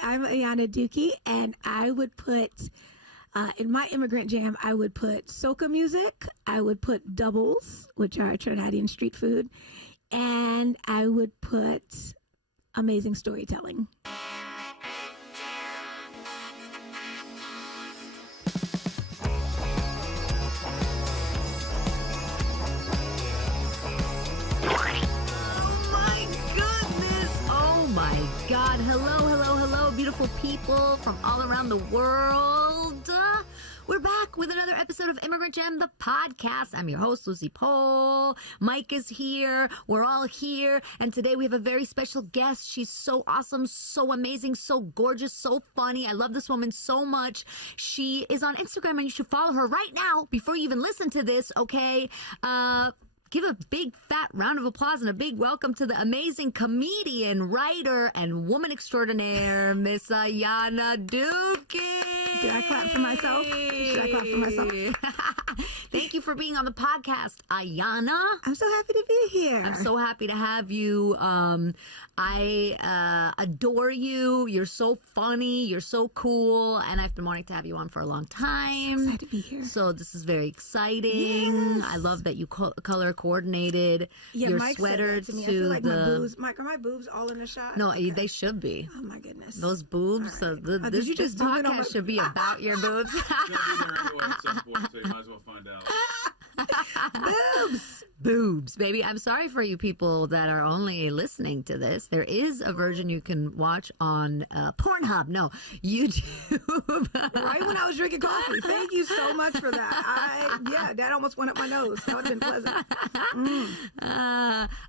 Hi, I'm Ayanna Dookie, and I would put, in my Immigrant Jam, I would put soca music, I would put doubles, which are Trinidadian street food, and I would put amazing storytelling. God, hello, beautiful people from all around the world. We're back with another episode of Immigrant Jam, the podcast. I'm your host, Lucie Pohl. Mike is here. We're all here. And today we have a very special guest. She's so awesome, so amazing, so gorgeous, so funny. I love this woman so much. She is on Instagram, and you should follow her right now before you even listen to this, okay? Give a big fat round of applause and a big welcome to the amazing comedian, writer, and woman extraordinaire, Miss Ayanna Dookie. Did I clap for myself? Should I clap for myself? Thank you for being on the podcast, Ayanna. I'm so happy to be here. I'm so happy to have you. I adore you. You're so funny. You're so cool. And I've been wanting to have you on for a long time. So excited to be here. So this is very exciting. Yes. I love that you color coordinated your Mike sweater said that to me. to I feel like the. my boobs, Mike, are my boobs all in the shot? No, Okay. they should be. Oh my goodness. Those boobs. All right. This just zoom in on my- podcast should be about your boobs. You'll be there anyway at some point, so you might as well find out. Boobs, baby. I'm sorry for you people that are only listening to this. There is a version you can watch on Pornhub. No, YouTube. Right when I was drinking coffee. Thank you so much for that. That almost went up my nose. That would have been pleasant.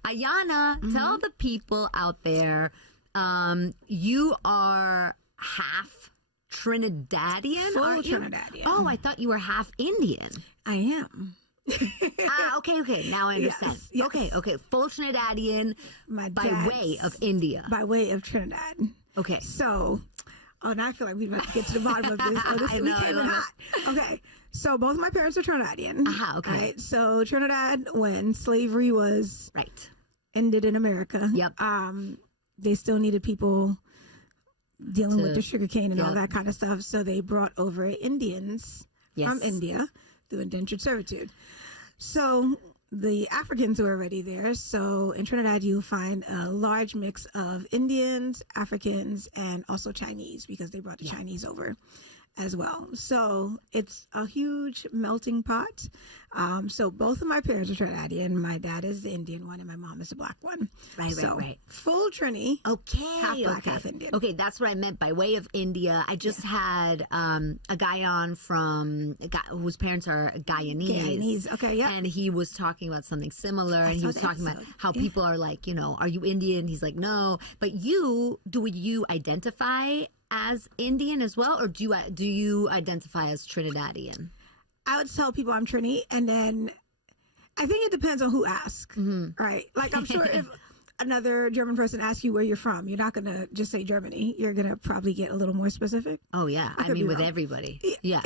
Ayanna, tell the people out there, you are half Trinidadian? Full aren't you? Trinidadian. Oh, I thought you were half Indian. I am. Okay. Now I understand. Yes. Okay. Full Trinidadian My by dad's- way of India. By way of Trinidad. Okay. So, now I feel like we're about to get to the bottom of this. I know, we came in hot. Okay. So both of my parents are Trinidadian. Okay. Right? So Trinidad, when slavery was Right. ended in America. Yep. They still needed people dealing with the sugarcane and all Yep. that kind of stuff. So they brought over Indians from Yes. India through indentured servitude. So the Africans were already there. So in Trinidad, you'll find a large mix of Indians, Africans, and also Chinese, because they brought the Chinese over as well. So it's a huge melting pot. So both of my parents are Trinidadian. My dad is the Indian one and my mom is the black one. Right. Full Trini. Okay. Half black, half Indian. Okay, that's what I meant by way of India. I just had a guy on whose parents are Guyanese. Okay, yeah. And he was talking about something similar, and he was talking about how people are like, are you Indian? He's like, no. But do you identify as Indian as well, or do you identify as Trinidadian? I would tell people I'm Trini, and then I think it depends on who asks, right? Like, I'm sure if another German person asks you where you're from, you're not going to just say Germany. You're going to probably get a little more specific. Oh, yeah. I mean, with everybody. Yeah.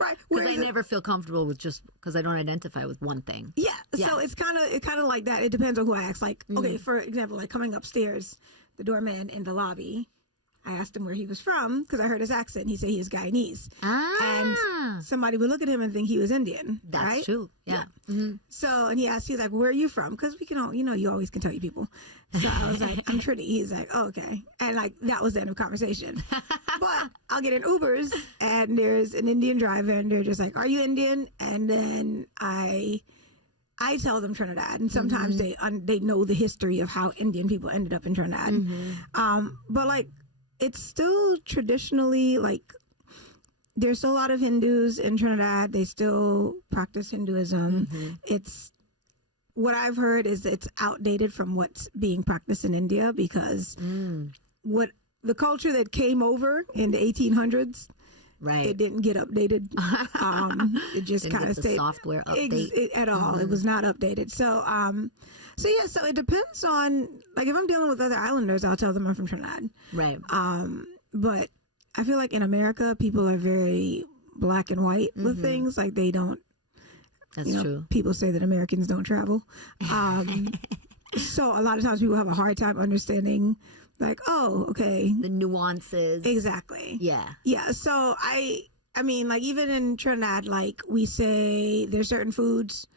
Right. Because I never feel comfortable with because I don't identify with one thing. Yeah. So it's kind of like that. It depends on who I ask. Like, okay, for example, like coming upstairs, the doorman in the lobby, I asked him where he was from because I heard his accent. He said he is Guyanese. And somebody would look at him and think he was Indian. That's right? true. Yeah. Mm-hmm. So, and he's like, where are you from? Because we can all, you always can tell you people. So I was like, I'm Trinny. He's like, oh, okay. And like, that was the end of conversation. But I'll get in Ubers and there's an Indian driver and they're just like, are you Indian? And then I tell them Trinidad, and sometimes they know the history of how Indian people ended up in Trinidad. But like, it's still traditionally, like, there's still a lot of Hindus in Trinidad. They still practice Hinduism. It's, what I've heard is it's outdated from what's being practiced in India, because what the culture that came over in the 1800s, right, it didn't get updated. It just kind of stayed software update at all. It was not updated. So so it depends on, like, if I'm dealing with other islanders, I'll tell them I'm from Trinidad. Right. But I feel like in America, people are very black and white with things. Like, they don't. That's true. People say that Americans don't travel. So a lot of times people have a hard time understanding like, oh, okay. The nuances. Exactly. Yeah. Yeah. So I mean, like, even in Trinidad, like, we say there's certain foods,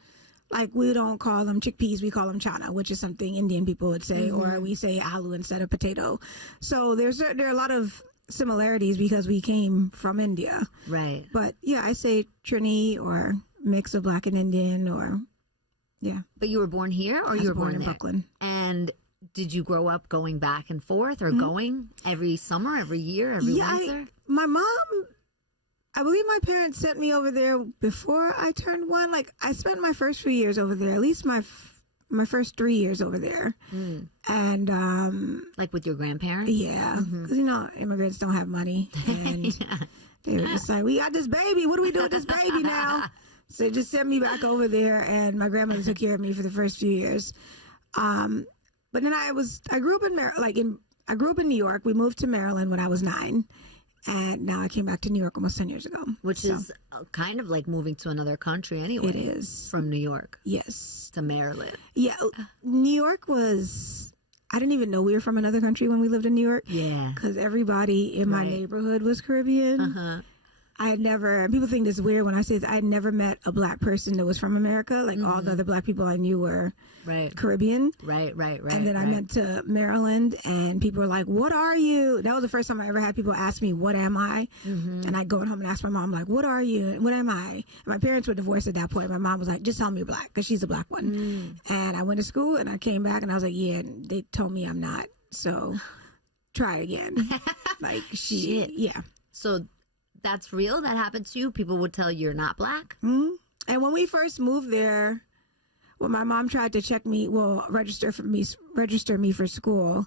like, we don't call them chickpeas, we call them chana, which is something Indian people would say, or we say aloo instead of potato. So there are a lot of similarities because we came from India. Right. But yeah, I say Trinny or mix of Black and Indian, or yeah. But you were born here, or you were born in there? Brooklyn. And did you grow up going back and forth, or going every summer, every year, every winter? My mom, I believe my parents sent me over there before I turned 1. Like, I spent my first few years over there, at least my first 3 years over there. And like with your grandparents? Yeah, because immigrants don't have money, and they were just like, we got this baby, what do we do with this baby now? So just sent me back over there, and my grandmother took care of me for the first few years. But then I grew up in I grew up in New York. We moved to Maryland when I was 9. And now I came back to New York almost 10 years ago. Which is kind of like moving to another country anyway. It is. From New York. Yes. To Maryland. Yeah. New York I didn't even know we were from another country when we lived in New York. Yeah. Because everybody in my neighborhood was Caribbean. People think this is weird when I say this, I had never met a Black person that was from America. Like, all the other Black people I knew were Caribbean. Right. And then I went to Maryland, and people were like, what are you? That was the first time I ever had people ask me, what am I? And I'd go home and ask my mom, like, what are you? And what am I? And my parents were divorced at that point. My mom was like, just tell me you're Black, because she's a Black one. And I went to school, and I came back, and I was like, yeah, and they told me I'm not. So try again. Like, Shit. Yeah. So that's real? That happened to you? People would tell you you're not Black? And when we first moved there, when my mom tried to register me for school,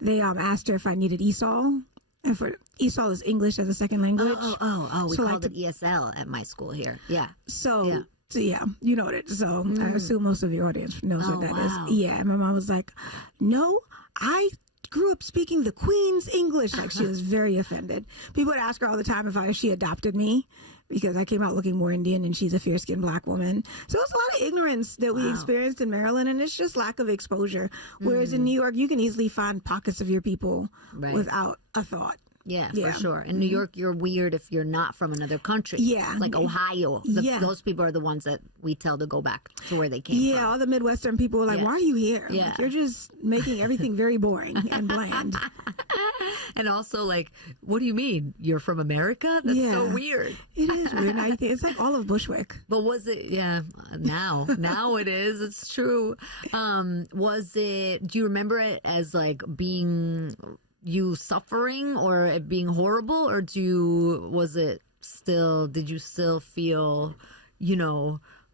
they asked her if I needed ESOL. And for ESOL is English as a second language. We called it ESL at my school here. Yeah. So yeah, you know what it is. So I assume most of your audience knows what that is. Yeah, and my mom was like, no, I grew up speaking the Queen's English. Like, she was very offended. People would ask her all the time if she adopted me, because I came out looking more Indian, and she's a fair-skinned Black woman. So it's a lot of ignorance that we experienced in Maryland, and it's just lack of exposure. Whereas in New York, you can easily find pockets of your people without a thought. Yeah, for sure. In New York, you're weird if you're not from another country. Yeah. Like Ohio. Those people are the ones that we tell to go back to where they came from. Yeah, all the Midwestern people are like, why are you here? Yeah. Like, you're just making everything very boring and bland. And also, like, what do you mean? You're from America? That's so weird. It is weird. Now you think it's like all of Bushwick. But was it, now it is. It's true. Do you remember it as like being you suffering or it being horrible, or did you still feel,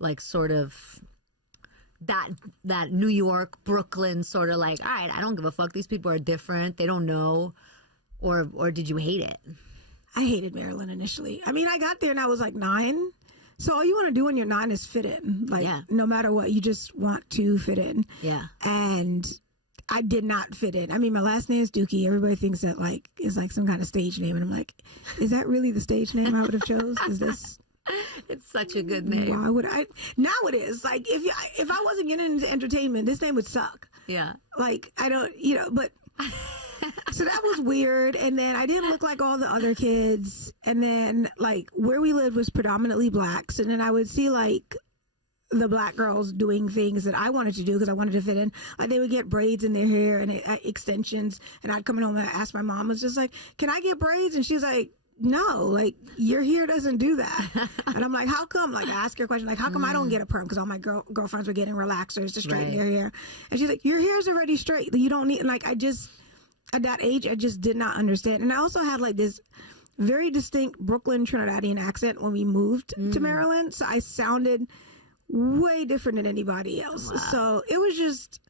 like sort of that New York, Brooklyn sort of like, all right, I don't give a fuck, these people are different, they don't know, or did you hate it? I hated Maryland initially. I mean, I got there and I was like 9. So all you want to do when you're 9 is fit in. Like, no matter what, you just want to fit in. Yeah. And I did not fit in. I mean, my last name is Dookie. Everybody thinks that like is like some kind of stage name, and I'm like, is that really the stage name I would have chose? Is this? It's such a good name. Why would I? Now it is. Like, if I wasn't getting into entertainment, this name would suck. Yeah. Like, I don't, but. So that was weird. And then I didn't look like all the other kids. And then like where we lived was predominantly Blacks. And then I would see like the Black girls doing things that I wanted to do because I wanted to fit in. Like, they would get braids in their hair and extensions, and I'd come home and ask my mom, was just like, can I get braids? And she's like, no, like, your hair doesn't do that. And I'm like, how come? Like, I ask her a question, like, how come I don't get a perm? Because all my girlfriends were getting relaxers to straighten their hair. And she's like, your hair's already straight. You don't need, like, at that age, I just did not understand. And I also had like this very distinct Brooklyn Trinidadian accent when we moved to Maryland. So I sounded way different than anybody else. Wow. So it was just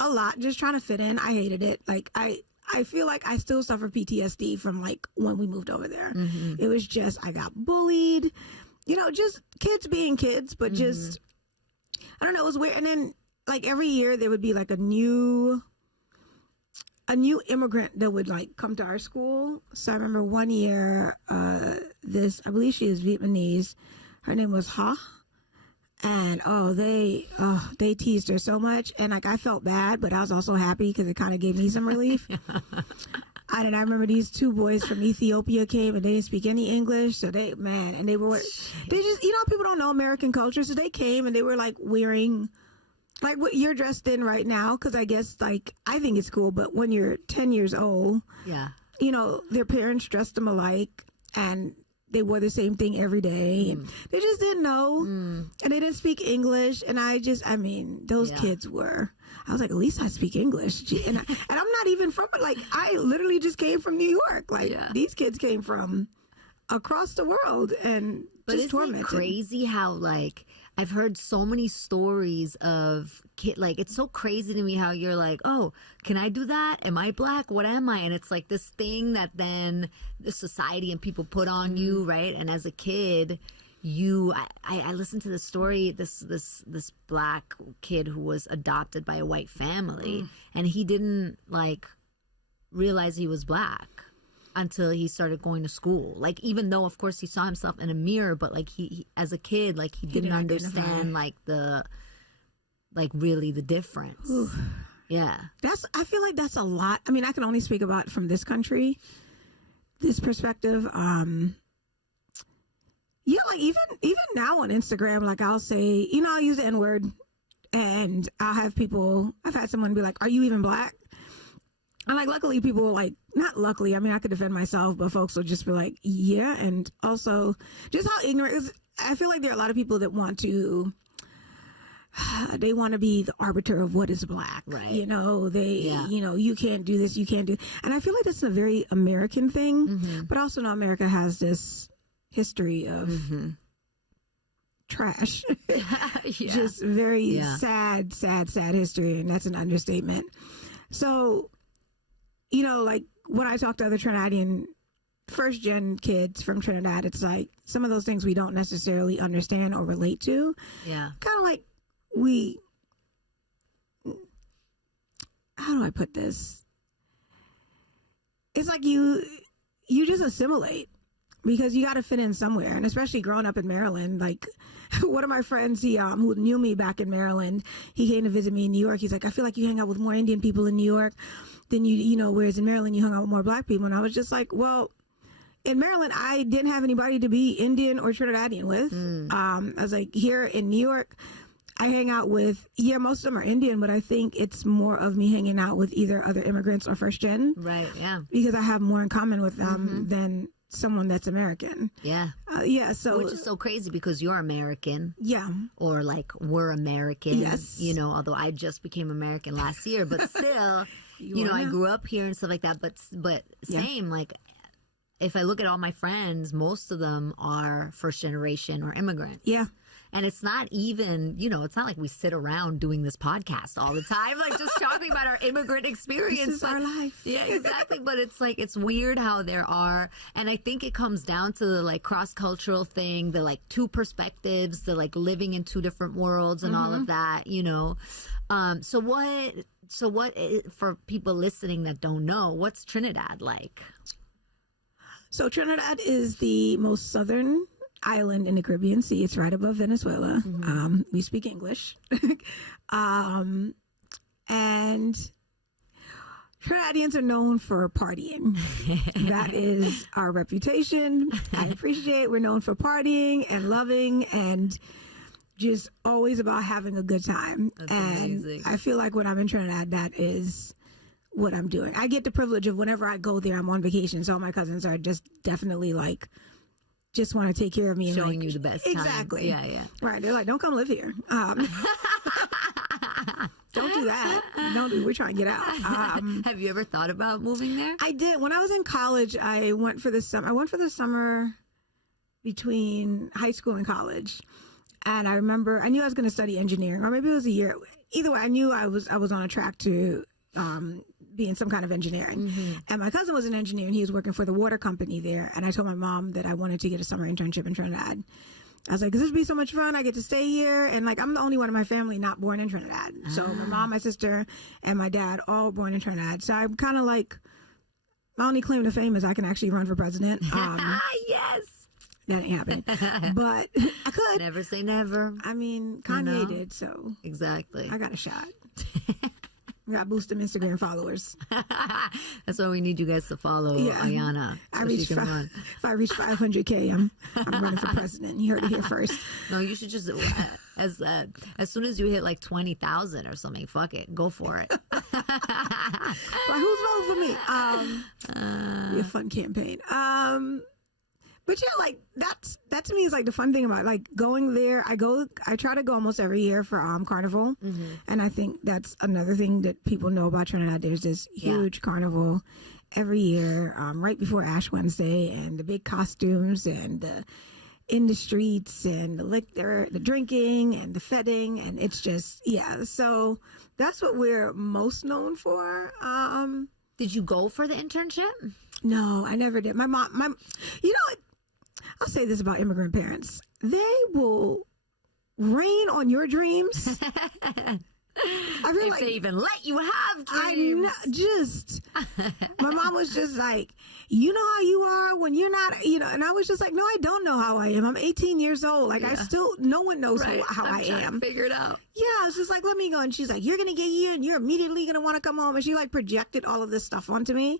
a lot, just trying to fit in. I hated it. Like, I feel like I still suffer PTSD from like when we moved over there. Mm-hmm. It was just, I got bullied, just kids being kids, but just, I don't know, it was weird. And then like every year there would be like a new immigrant that would like come to our school. So I remember one year, I believe she is Vietnamese. Her name was Ha. And they teased her so much, and like I felt bad, but I was also happy because it kind of gave me some relief. I remember these two boys from Ethiopia came and they didn't speak any English, so they just, people don't know American culture, so they came and they were like wearing like what you're dressed in right now, because I guess like I think it's cool, but when you're 10 years old, their parents dressed them alike and they wore the same thing every day, and they just didn't know, and they didn't speak English. And those kids were. I was like, at least I speak English, and I'm not even from it. Like, I literally just came from New York. Like, these kids came from across the world, and just tormented. But isn't it crazy how like I've heard so many stories of like, it's so crazy to me how you're like, oh, can I do that? Am I black? What am I? And it's like this thing that then the society and people put on you, right? And as a kid, I listened to the story, this black kid who was adopted by a white family, and he didn't like realize he was black until he started going to school. Like, even though of course he saw himself in a mirror, but like he as a kid, like he didn't understand like really the difference. Ooh. Yeah. I feel like that's a lot. I mean, I can only speak about from this country, this perspective. Yeah, like even now on Instagram, like I'll say, I'll use the N-word, and I've had someone be like, are you even black? And like, luckily people like, not luckily, I mean, I could defend myself, but folks will just be like, yeah. And also just how ignorant is, I feel like there are a lot of people that want to be the arbiter of what is black. Right. You can't do this, you can't do. And I feel like that's a very American thing, but also know America has this history of trash. Just very sad history. And that's an understatement. So, like when I talk to other Trinidadian first gen kids from Trinidad, it's like some of those things we don't necessarily understand or relate to. Yeah. Kind of like how do I put this? It's like you just assimilate because you got to fit in somewhere. And especially growing up in Maryland, like one of my friends, who knew me back in Maryland, he came to visit me in New York. He's like, I feel like you hang out with more Indian people in New York than whereas in Maryland you hung out with more black people. And I was just like, well, in Maryland, I didn't have anybody to be Indian or Trinidadian with. I was like, here in New York, I hang out with, most of them are Indian, but I think it's more of me hanging out with either other immigrants or first gen. Right, yeah. Because I have more in common with them than someone that's American. Yeah. So. Which is so crazy because you're American. Yeah. Or like, we're American. Yes. Although I just became American last year, but still, I grew up here and stuff like that. But same, like, if I look at all my friends, most of them are first generation or immigrants. Yeah. And it's not even, it's not like we sit around doing this podcast all the time, like just talking about our immigrant experience. This is our life. Yeah, exactly. But it's like, it's weird how there are, and I think it comes down to the like cross-cultural thing, the like two perspectives, the like living in two different worlds and all of that, So what, for people listening that don't know, what's Trinidad like? So Trinidad is the most southern island in the Caribbean Sea. It's right above Venezuela. We speak English. And Trinidadians are known for partying. That is our reputation. I appreciate we're known for partying and loving and just always about having a good time. That's amazing. I feel like when I'm in Trinidad, that is what I'm doing. I get the privilege of whenever I go there, I'm on vacation. So my cousins are just definitely like, just want to take care of me. Showing and like, you the best time. Exactly. Yeah, yeah. Right. They're like, don't come live here. Don't do that. We're trying to get out. Have you ever thought about moving there? I did. When I was in college, I went for the summer between high school and college. And I remember, I knew I was going to study engineering, or maybe it was a year. Either way, I knew I was on a track to be in some kind of engineering. And my cousin was an engineer and he was working for the water company there. And I told my mom that I wanted to get a summer internship in Trinidad. I was like, this would be so much fun. I get to stay here. And like, I'm the only one in my family not born in Trinidad. So my mom, my sister, and my dad all born in Trinidad. So I'm kind of like, my only claim to fame is I can actually run for president. Yes. that ain't happening. But I could. Never say never. I mean, Kanye did, so Exactly. I got a shot. I got to boost them Instagram followers. That's why we need you guys to follow Ayanna. So If I reach 500K, I'm running for president. You heard it here first. No, you should just as soon as you hit like 20,000 or something, fuck it, go for it. Like, who's voting for me? Be a fun campaign. But yeah, like that to me is like the fun thing about like going there. I try to go almost every year for Carnival, and I think that's another thing that people know about Trinidad. There's this huge carnival every year, right before Ash Wednesday, and the big costumes and the in the streets and the liquor, the drinking and the feting, and it's just So that's what we're most known for. Did you go for the internship? No, I never did. My mom, you know what? I'll say this about immigrant parents. They will rain on your dreams. I feel if they even let you have dreams. My mom was just like, you know how you are when you're not, and I was just like, no, I don't know how I am. I'm 18 years old. Like, no one knows how I am. Figure it out. Yeah, I was just like, let me go. And she's like, you're going to get here and you're immediately going to want to come home. And she like projected all of this stuff onto me.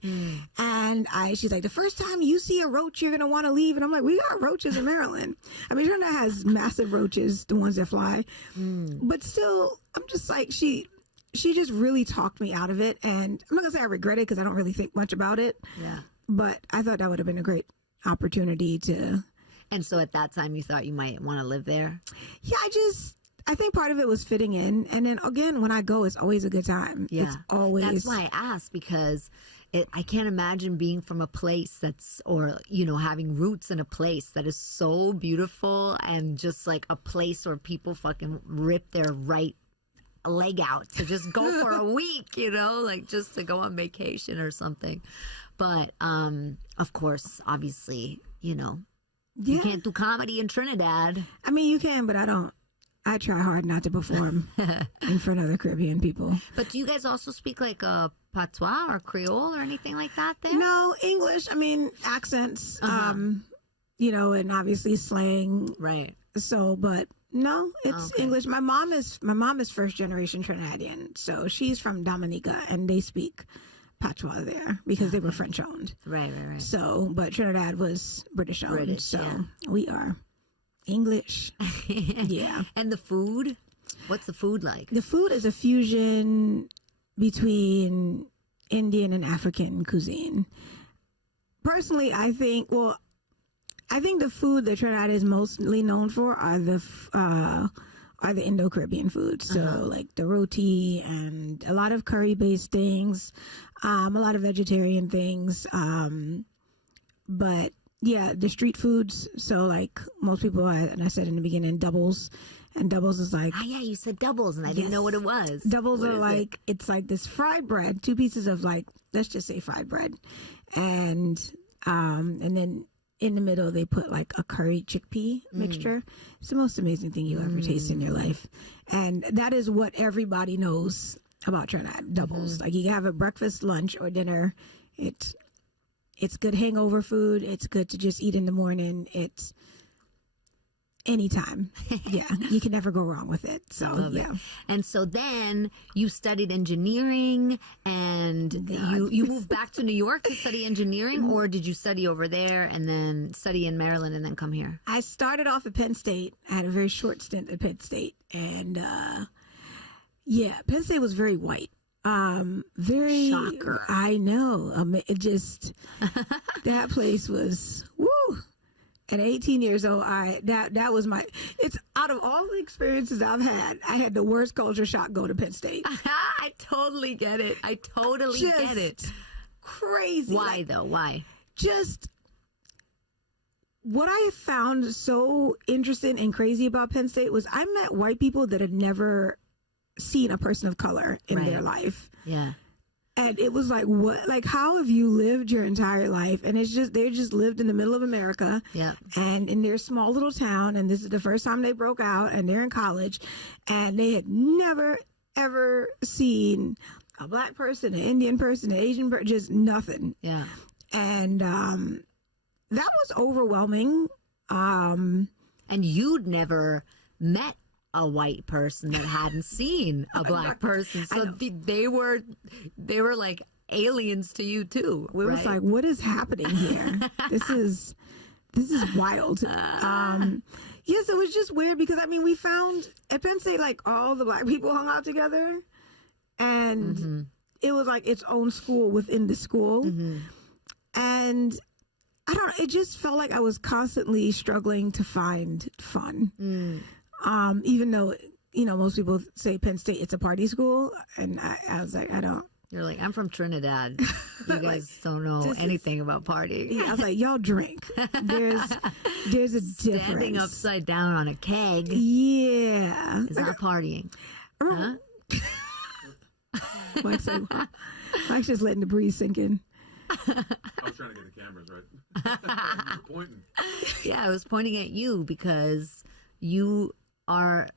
And she's like, the first time you see a roach, you're going to want to leave. And I'm like, we got roaches in Maryland. I mean, Trinidad has massive roaches, the ones that fly. But still, I'm just like, she just really talked me out of it. And I'm not going to say I regret it because I don't really think much about it. Yeah. But I thought that would have been a great opportunity to. And so at that time you thought you might want to live there? Yeah, I think part of it was fitting in. And then again, when I go, it's always a good time. Yeah. It's always. That's why I asked, because I can't imagine being from a place having roots in a place that is so beautiful and just like a place where people fucking rip their right leg out to just go for a week, like just to go on vacation or something. But of course, obviously, you can't do comedy in Trinidad. I mean, you can, but I don't. I try hard not to perform in front of other Caribbean people. But do you guys also speak like patois or Creole or anything like that there? No, English. I mean, accents, and obviously slang. Right. So, but no, it's English. My mom is first generation Trinidadian, so she's from Dominica, and they speak patois there because they were French owned. Right. So, but Trinidad was British owned, we are English. Yeah. And the food? What's the food like? The food is a fusion between Indian and African cuisine. Personally, I think the food that Trinidad is mostly known for are the Indo-Caribbean foods. So like the roti and a lot of curry-based things, a lot of vegetarian things. But yeah, the street foods. So like most people, and I said in the beginning, doubles. And doubles is like... Oh, yeah, you said doubles, and I didn't know what it was. Doubles are like, it's like this fried bread, 2 pieces of like, let's just say fried bread. And then in the middle, they put like a curry chickpea mixture. It's the most amazing thing you ever taste in your life. And that is what everybody knows about Trinidad, doubles. Like you can have a breakfast, lunch, or dinner. It's good hangover food. It's good to just eat in the morning. It's anytime. Yeah, you can never go wrong with it. So Love it. And so then you studied engineering, and you moved back to New York to study engineering, or did you study over there and then study in Maryland and then come here? I started off at Penn State. I had a very short stint at Penn State, and Penn State was very white. Very shocker. I know. It just that place was woo. At 18 years old, that was it's out of all the experiences I've had, I had the worst culture shock going to Penn State. I totally get it. Get it. Crazy. Why though? Why? Just what I found so interesting and crazy about Penn State was I met white people that had never seen a person of color in their life. Yeah. And it was like, what? Like, how have you lived your entire life? And it's just, they just lived in the middle of America. Yeah. And in their small little town. And this is the first time they broke out. And they're in college. And they had never, ever seen a black person, an Indian person, an Asian person, just nothing. Yeah. And that was overwhelming. Um, And you'd never met a white person that hadn't seen a black person, so they were like aliens to you too. we was like, what is happening here? This is wild. Yes, it was just weird because I mean, we found at Penn State like all the black people hung out together, and it was like its own school within the school, and I don't know. It just felt like I was constantly struggling to find fun. Even though, most people say Penn State, it's a party school. And I was like, I don't. You're like, I'm from Trinidad. You guys don't know anything about partying. Yeah, I was like, y'all drink. There's a difference. Standing upside down on a keg Yeah. is not partying. Huh? Mike's just letting the breeze sink in. I was trying to get the cameras right. You were pointing. Yeah, I was pointing at you because you are.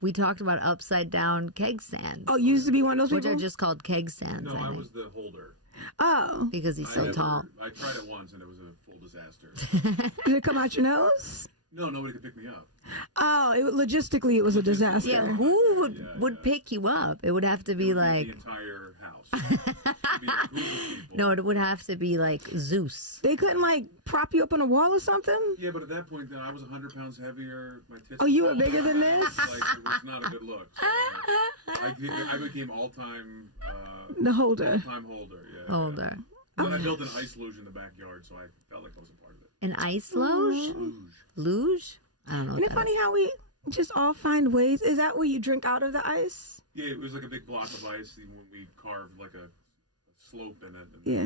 We talked about upside down keg stands. Oh, you used to be one of those which people? are just called keg stands. No, I I think, was the holder. Oh. because he's so tall. I tried it once and it was a full disaster. Did it come out your nose? No, nobody could pick me up. Oh, logistically, it was a disaster. Yeah, who would pick you up? It would have to be It would like the entire house. It'd be a group of people. no, it would have to be like Zeus. They couldn't like prop you up on a wall or something? Yeah, but at that point, then I was 100 pounds heavier. My tits Oh, you were taller. bigger than this? Like, it was not a good look. So I became all-time The holder. all-time holder. Yeah. Older. Then I built an ice luge in the backyard, so I felt like I was a part of it. An ice luge? Luge? I don't know. Isn't it funny how we just all find ways? Is that where you drink out of the ice? Yeah, it was like a big block of ice when we carved like a slope in it. And Yeah.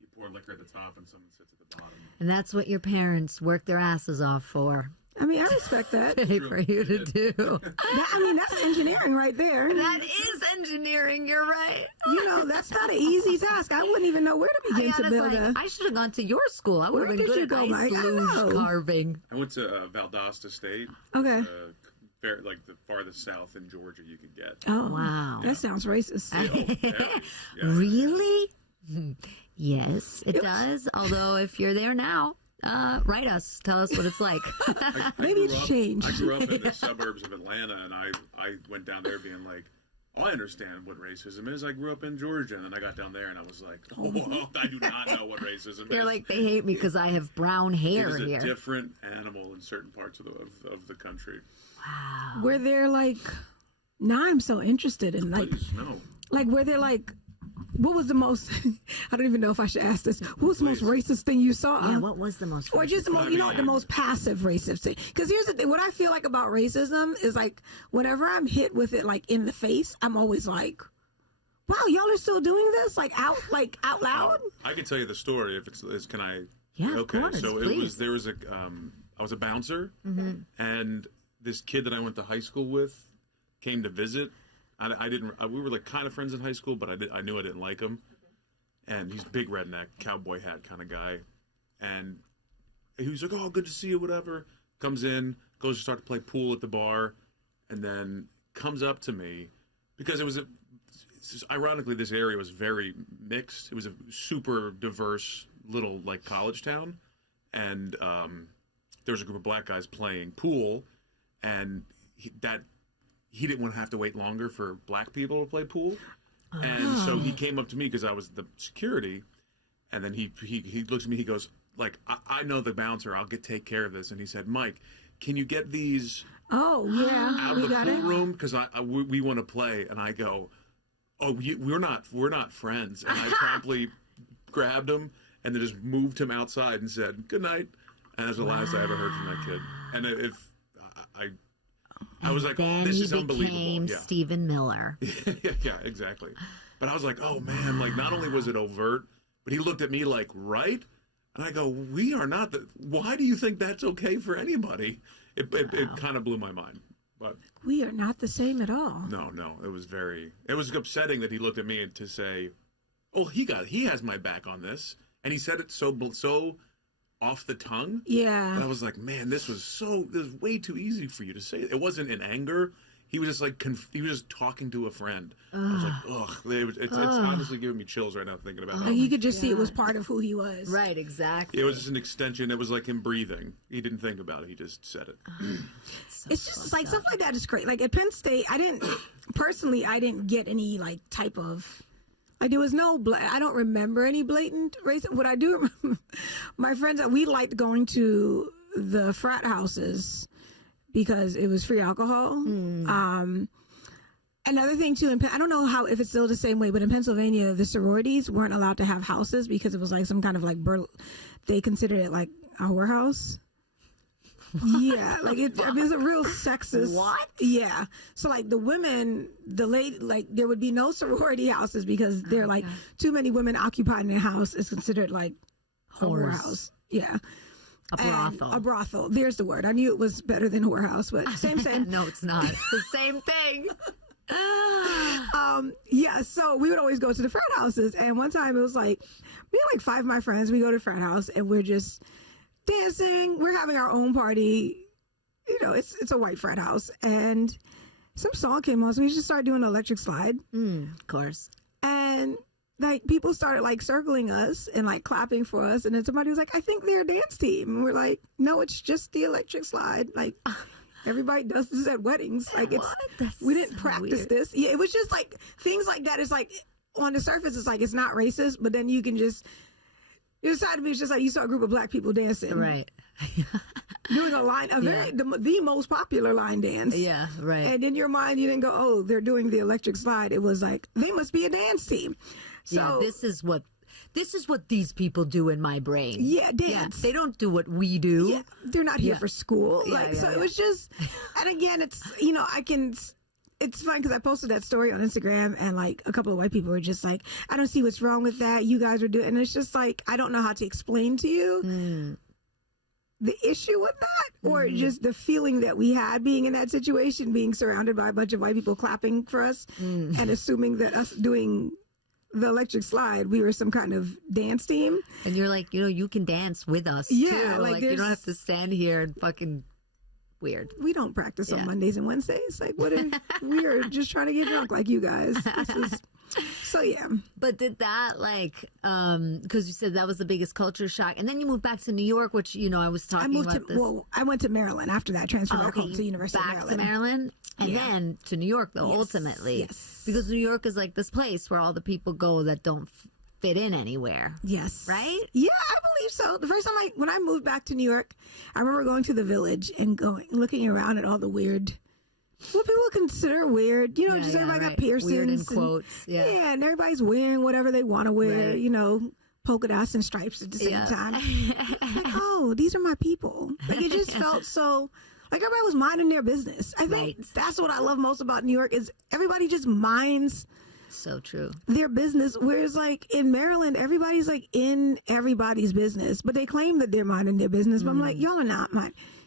you pour liquor at the top and someone sits at the bottom. And that's what your parents work their asses off for. I mean, I respect that. For you to do. That's engineering right there. That is engineering, you're right. That's not an easy task. I wouldn't even know where to begin to Ayana's build like, I should have gone to your school. I would have Where been did good you at go, ice Mike? I know. luge carving. I went to Valdosta State. Okay. Like the farthest south in Georgia you could get. Oh, Wow. That sounds racist. Yeah. Really? Yes, it does. Although if you're there now, write us. Tell us what it's like. Maybe it's changed. I grew up in the suburbs of Atlanta, and I went down there being like, oh, I understand what racism is. I grew up in Georgia, and then I got down there, and I was like, oh, I do not know what racism is. They're like, they hate me because I have brown hair It is here. a different animal in certain parts of the country. Wow. Where they're like, now I'm so interested in like, Please, no. like where they're like, what was the most, I don't even know if I should ask this, what was the most racist thing you saw? Yeah, what was the most Or just the most, the most passive racist thing. Because here's the thing, what I feel like about racism is like, whenever I'm hit with it like in the face, I'm always like, wow, y'all are still doing this? Like out loud? I can tell you the story if it's can I? Yeah, okay. of course, So please. there was I was a bouncer, and this kid that I went to high school with came to visit. We were like kind of friends in high school, but I knew I didn't like him. And he's big redneck, cowboy hat kind of guy. And he was like, oh, good to see you, whatever. Comes in, goes to start to play pool at the bar, and then comes up to me because ironically, this area was very mixed. It was a super diverse little like college town. And there was a group of black guys playing pool, and he didn't want to have to wait longer for black people to play pool. And so he came up to me because I was the security. And then he looks at me, he goes, like, I know the bouncer, I'll take care of this. And he said, Mike, can you get these Oh, yeah. out of the pool room? Because we want to play. And I go, oh, we're not friends. And I promptly grabbed him and then just moved him outside and said, good night. And that's the last I ever heard from that kid. And I was like, then this he is unbelievable. became Yeah. Stephen Miller. Yeah, exactly. But I was like, oh man, like not only was it overt, but he looked at me like, right? And I go, we are not why do you think that's okay for anybody? It kind of blew my mind. But We are not the same at all. no, it was upsetting that he looked at me to say, oh, he has my back on this. And he said it so off the tongue. Yeah. And I was like, man, this was way too easy for you to say. It wasn't in anger. he was just like he was just talking to a friend. I was like, ugh. It's honestly giving me chills right now thinking about it. You could just see it was part of who he was. Right, exactly. It was just an extension. It was like him breathing. He didn't think about it. He just said it. It's just like stuff like that is great. Like at Penn State, I didn't get any like type of. Like there was no, I don't remember any blatant racism. What I do remember, my friends, we liked going to the frat houses because it was free alcohol. Another thing too, I don't know if it's still the same way, but in Pennsylvania, the sororities weren't allowed to have houses because it was like some kind of like, they considered it like a whorehouse. Yeah, like it was a real sexist. What? Yeah. So like the women, like there would be no sorority houses because they're like too many women occupying a house is considered like a whorehouse. Yeah. A brothel. A brothel. There's the word. I knew it was better than whorehouse, but same. No, it's not. It's the same thing. Yeah, so we would always go to the frat houses, and one time it was like me and like 5 of my friends, we go to the frat house and we're just dancing, we're having our own party, you know, it's a white frat house, and some song came on, so we just started doing the electric slide. Of course. And like people started like circling us and like clapping for us, and then somebody was like, I think they're a dance team, and we're like, no, it's just the electric slide. Like everybody does this at weddings. Like we didn't practice this. Yeah, it was just like things like that. It's like on the surface, it's like it's not racist, but then you can just inside of me, it's just like you saw a group of black people dancing, right? Doing a line, the most popular line dance. Yeah, right. And in your mind, you didn't go, oh, they're doing the electric slide. It was like they must be a dance team. So yeah, this is what these people do in my brain. Yeah, dance. Yeah, they don't do what we do. Yeah, they're not here for school. It was just, and again, it's, you know, it's fun because I posted that story on Instagram and like a couple of white people were just like, I don't see what's wrong with that. You guys are doing, and it's just like, I don't know how to explain to you the issue with that or just the feeling that we had being in that situation, being surrounded by a bunch of white people clapping for us and assuming that us doing the electric slide, we were some kind of dance team. And you're like, you know, you can dance with us too. Like you don't have to stand here and fucking weird. We don't practice on Mondays and Wednesdays. Like we are just trying to get drunk like you guys. So yeah. But did that because you said that was the biggest culture shock, and then you moved back to New York, which, you know, I was talking about this. Well, I went to Maryland after that, transferred back home to University of Maryland. Back to Maryland, and then to New York, though, ultimately. Yes. Because New York is like this place where all the people go that don't fit in anywhere. Yes. Right? Yeah, I believe so. The first time when I moved back to New York, I remember going to the Village and looking around at all the weird, what people consider weird, you know, just everybody got piercings. Weird in quotes. Yeah, and everybody's wearing whatever they want to wear, you know, polka dots and stripes at the same time. Like, oh, these are my people. Like, it just felt so, like everybody was minding their business. I think that's what I love most about New York is everybody just minds so true their business, whereas like in Maryland everybody's like in everybody's business, but they claim that they're minding their business, but I'm like, y'all are not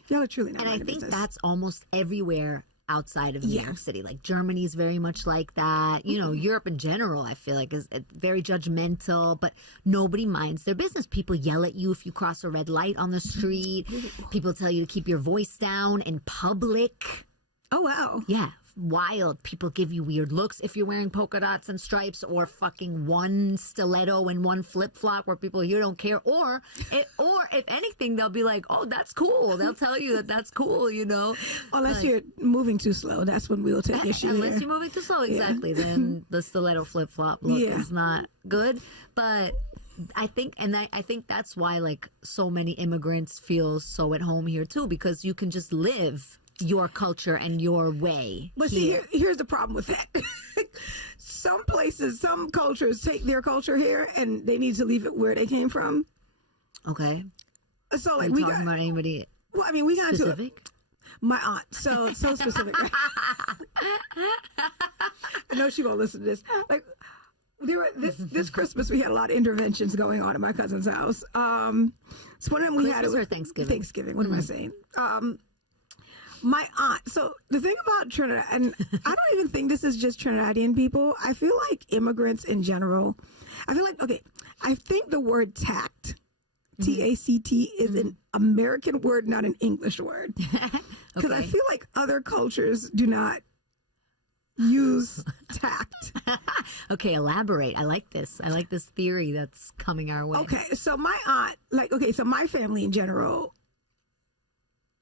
y'all are truly not. And I think business. that's almost everywhere outside of New York City. Like Germany is very much like that. You know, Europe in general, I feel like is very judgmental, but nobody minds their business. People yell at you if you cross a red light on the street. People tell you to keep your voice down in public. Oh wow. Yeah. Wild. People give you weird looks if you're wearing polka dots and stripes or fucking one stiletto and one flip-flop where people here don't care, or if anything they'll be like, oh, that's cool. They'll tell you that that's cool, you know, unless you're moving too slow, that's when we'll take issue. Unless you're moving too slow, exactly. Then the stiletto flip-flop look is not good. But I think that's why like so many immigrants feel so at home here too, because you can just live your culture and your way. But see, here's the problem with that. Some places, some cultures take their culture here and they need to leave it where they came from. Okay. So like we talking about anybody? Well, I mean, we got specific? To my aunt. So specific. I know she won't listen to this. Like this Christmas we had a lot of interventions going on at my cousin's house. So one of them we had it was Thanksgiving. Thanksgiving. What am I saying? My aunt. So the thing about Trinidad, and I don't even think this is just Trinidadian people. I feel like immigrants in general. I feel like, okay, I think the word tact, T-A-C-T, is an American word, not an English word. Because I feel like other cultures do not use tact. Okay, elaborate. I like this. I like this theory that's coming our way. Okay, so my aunt, so my family in general,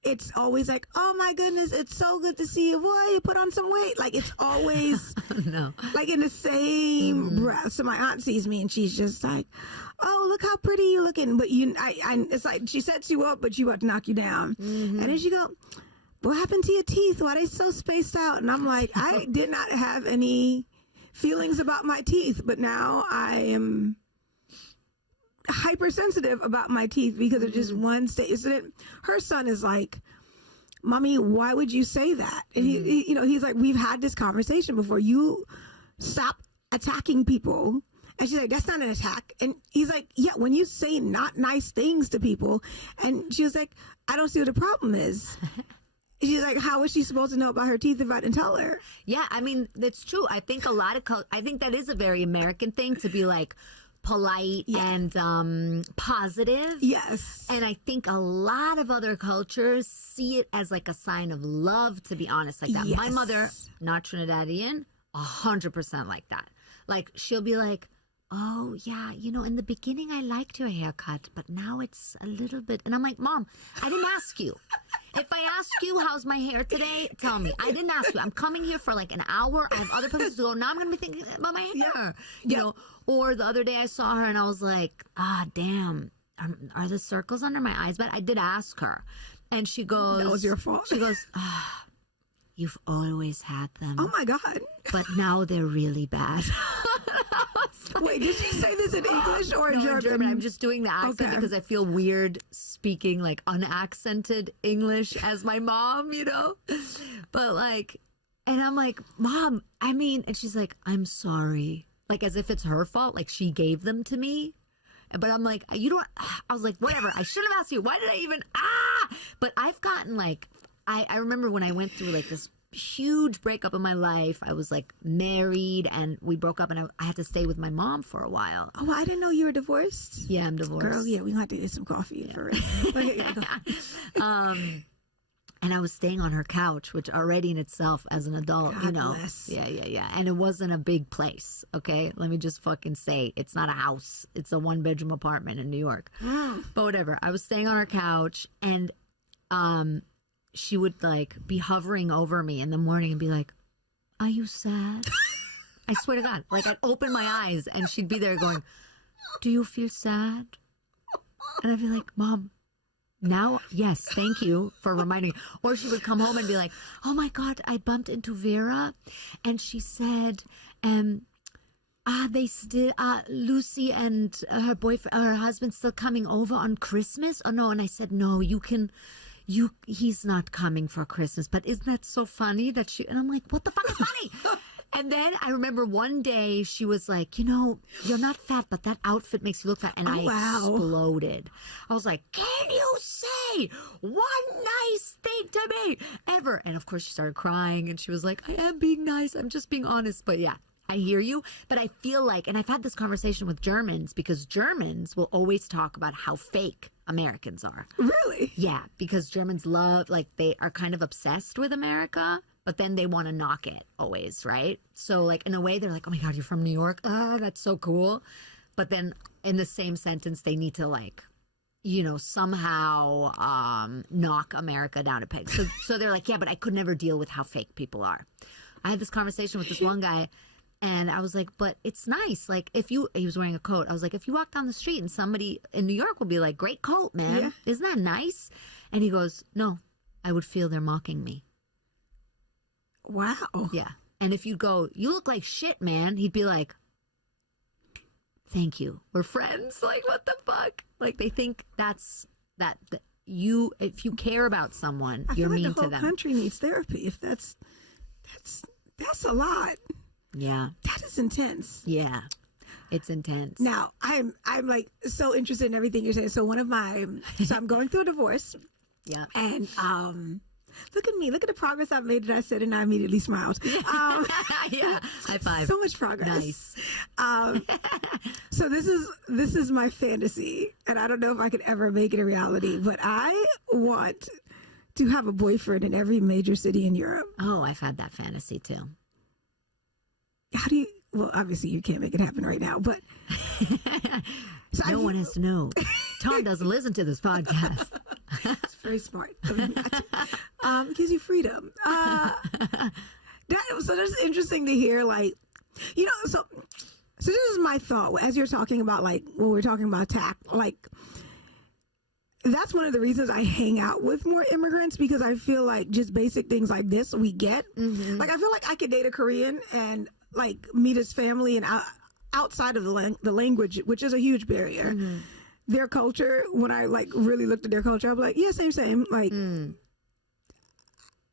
it's always like, oh my goodness, it's so good to see you. Boy, you put on some weight. Like, it's always No. like in the same breath. So my aunt sees me and she's just like, oh, look how pretty you looking. But it's like she sets you up, but she about to knock you down. And then she go, what happened to your teeth? Why are they so spaced out? And I'm like, I did not have any feelings about my teeth, but now I am hypersensitive about my teeth because of just one state. So her son is like, Mommy, why would you say that? And he's like, we've had this conversation before. You stop attacking people. And she's like, that's not an attack. And he's like, yeah, when you say not nice things to people. And she was like, I don't see what the problem is. She's like, how is she supposed to know about her teeth if I didn't tell her? Yeah, I mean, that's true. I think I think that is a very American thing to be like polite and positive. Yes. And I think a lot of other cultures see it as like a sign of love, to be honest, like that. Yes. My mother, not Trinidadian, 100% like that. Like, she'll be like, oh, yeah, in the beginning I liked your haircut, but now it's a little bit. And I'm like, Mom, I didn't ask you. If I ask you how's my hair today, tell me. I didn't ask you. I'm coming here for like an hour. I have other places to go. Now I'm going to be thinking about my hair. You know, or the other day I saw her and I was like, damn, are the circles under my eyes bad? I did ask her. And she goes, that was your fault. She goes, you've always had them. Oh my God. But now they're really bad. Wait, did she say this in English or in German? German. I'm just doing the accent because I feel weird speaking like unaccented English as my mom, But like, and I'm like, Mom, I mean, and she's like, I'm sorry. Like, as if it's her fault. Like, she gave them to me. But I'm like, I was like, whatever. I should have asked you. Why did I even, But I've gotten like, I remember when I went through like this huge breakup in my life. I was like married and we broke up and I had to stay with my mom for a while. Oh, I didn't know you were divorced. Yeah, I'm divorced. Girl, yeah, we're going to have to get some coffee for it. Okay, go. And I was staying on her couch, which already in itself as an adult, God bless. Yeah. And it wasn't a big place, okay? Let me just fucking say, it's not a house. It's a 1-bedroom apartment in New York. But whatever. I was staying on her couch and she would like be hovering over me in the morning and be like, are you sad? I swear to God. Like, I'd open my eyes and she'd be there going, do you feel sad? And I'd be like, Mom, now, yes, thank you for reminding me. Or she would come home and be like, oh my God, I bumped into Vera and she said, they still, Lucie and her boyfriend, her husband still coming over on Christmas? Oh no. And I said, no, he's not coming for Christmas, but isn't that so funny that and I'm like, what the fuck is funny? And then I remember one day she was like, you're not fat, but that outfit makes you look fat. And I exploded. I was like, can you say one nice thing to me ever? And of course she started crying and she was like, I am being nice. I'm just being honest. But yeah, I hear you. But I feel like, and I've had this conversation with Germans because Germans will always talk about how fake Americans are. Really? Yeah, because Germans love, like, they are kind of obsessed with America, but then they want to knock it always, right? So, like, in a way, they're like, oh my God, you're from New York? That's so cool. But then in the same sentence, they need to, like, somehow knock America down a peg. So they're like, yeah, but I could never deal with how fake people are. I had this conversation with this one guy. And I was like, but it's nice. Like, he was wearing a coat. I was like, if you walk down the street and somebody in New York would be like, great coat, man. Yeah. Isn't that nice? And he goes, no, I would feel they're mocking me. Wow. Yeah. And if you go, you look like shit, man. He'd be like, thank you. We're friends. Like, what the fuck? Like, they think if you care about someone, you're mean to them. The whole country needs therapy. If that's a lot. Yeah. That is intense. Yeah. It's intense. Now, I'm like so interested in everything you're saying. So I'm going through a divorce. Yeah. And look at me. Look at the progress I've made that I said and I immediately smiled. Yeah. High five. So much progress. Nice. So this is my fantasy. And I don't know if I could ever make it a reality, but I want to have a boyfriend in every major city in Europe. Oh, I've had that fantasy too. how do you? Well, obviously you can't make it happen right now, but so no one has to know. Tom doesn't listen to this podcast. It's very smart. Gives you freedom. So that's interesting to hear. Like, so this is my thought as you're talking about, like, when we're talking about tact, like. That's one of the reasons I hang out with more immigrants, because I feel like just basic things like this we get. Mm-hmm. Like, I feel like I could date a Korean and like meet his family, and outside of the language, which is a huge barrier. Mm-hmm. Their culture, when I like really looked at their culture, I'm like, yeah, same. Like,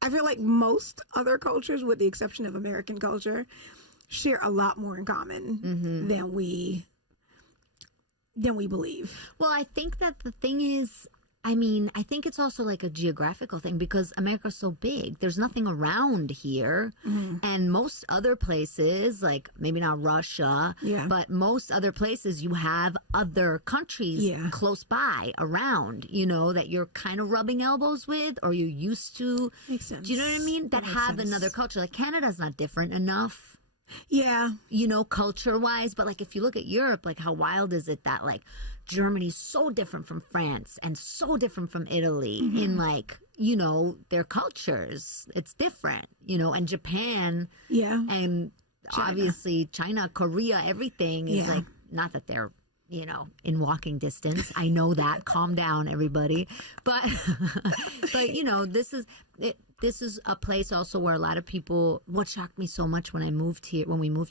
I feel like most other cultures, with the exception of American culture, share a lot more in common than we believe. Well, I think that the thing is, I think it's also like a geographical thing, because America's so big. There's nothing around here. Mm-hmm. And most other places, like maybe not Russia, but most other places, you have other countries close by around, that you're kind of rubbing elbows with, or you're used to. Makes sense. Do you know what I mean? That have another culture. Like, Canada's not different enough. Yeah. Culture-wise. But, like, if you look at Europe, like, how wild is it that, like, Germany's so different from France and so different from Italy in, like, their cultures. It's different, and Japan. Yeah. And China. Obviously China, Korea, everything is, like, not that they're, in walking distance. I know that. Calm down, everybody. But, this is a place also where a lot of people, what shocked me so much when we moved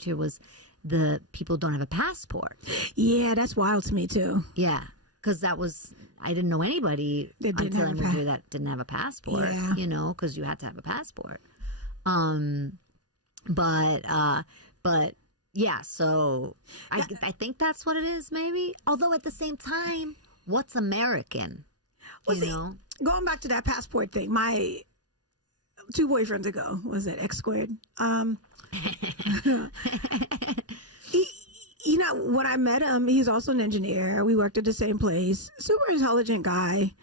here was the people don't have a passport. Yeah, that's wild to me too. Yeah, because I didn't know anybody until I moved here that didn't have a passport, because you had to have a passport. But yeah, so I think that's what it is, maybe. Although at the same time, what's American? Going back to that passport thing, my 2 boyfriends ago, was it X squared? When I met him, he's also an engineer. We worked at the same place. Super intelligent guy.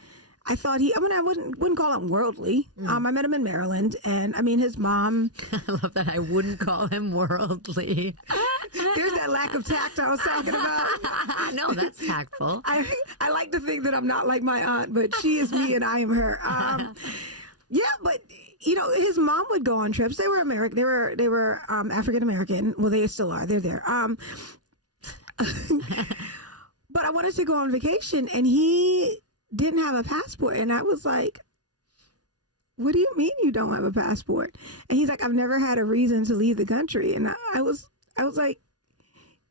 I thought I wouldn't call him worldly. I met him in Maryland, and his mom. I love that. I wouldn't call him worldly. There's that lack of tact I was talking about. No, that's tactful. I like to think that I'm not like my aunt, but she is me and I am her. Yeah, but his mom would go on trips. They were American. They were African American. Well, they still are. They're there. But I wanted to go on vacation, and he didn't have a passport, and I was like, "What do you mean you don't have a passport?" And he's like, "I've never had a reason to leave the country." And I was like,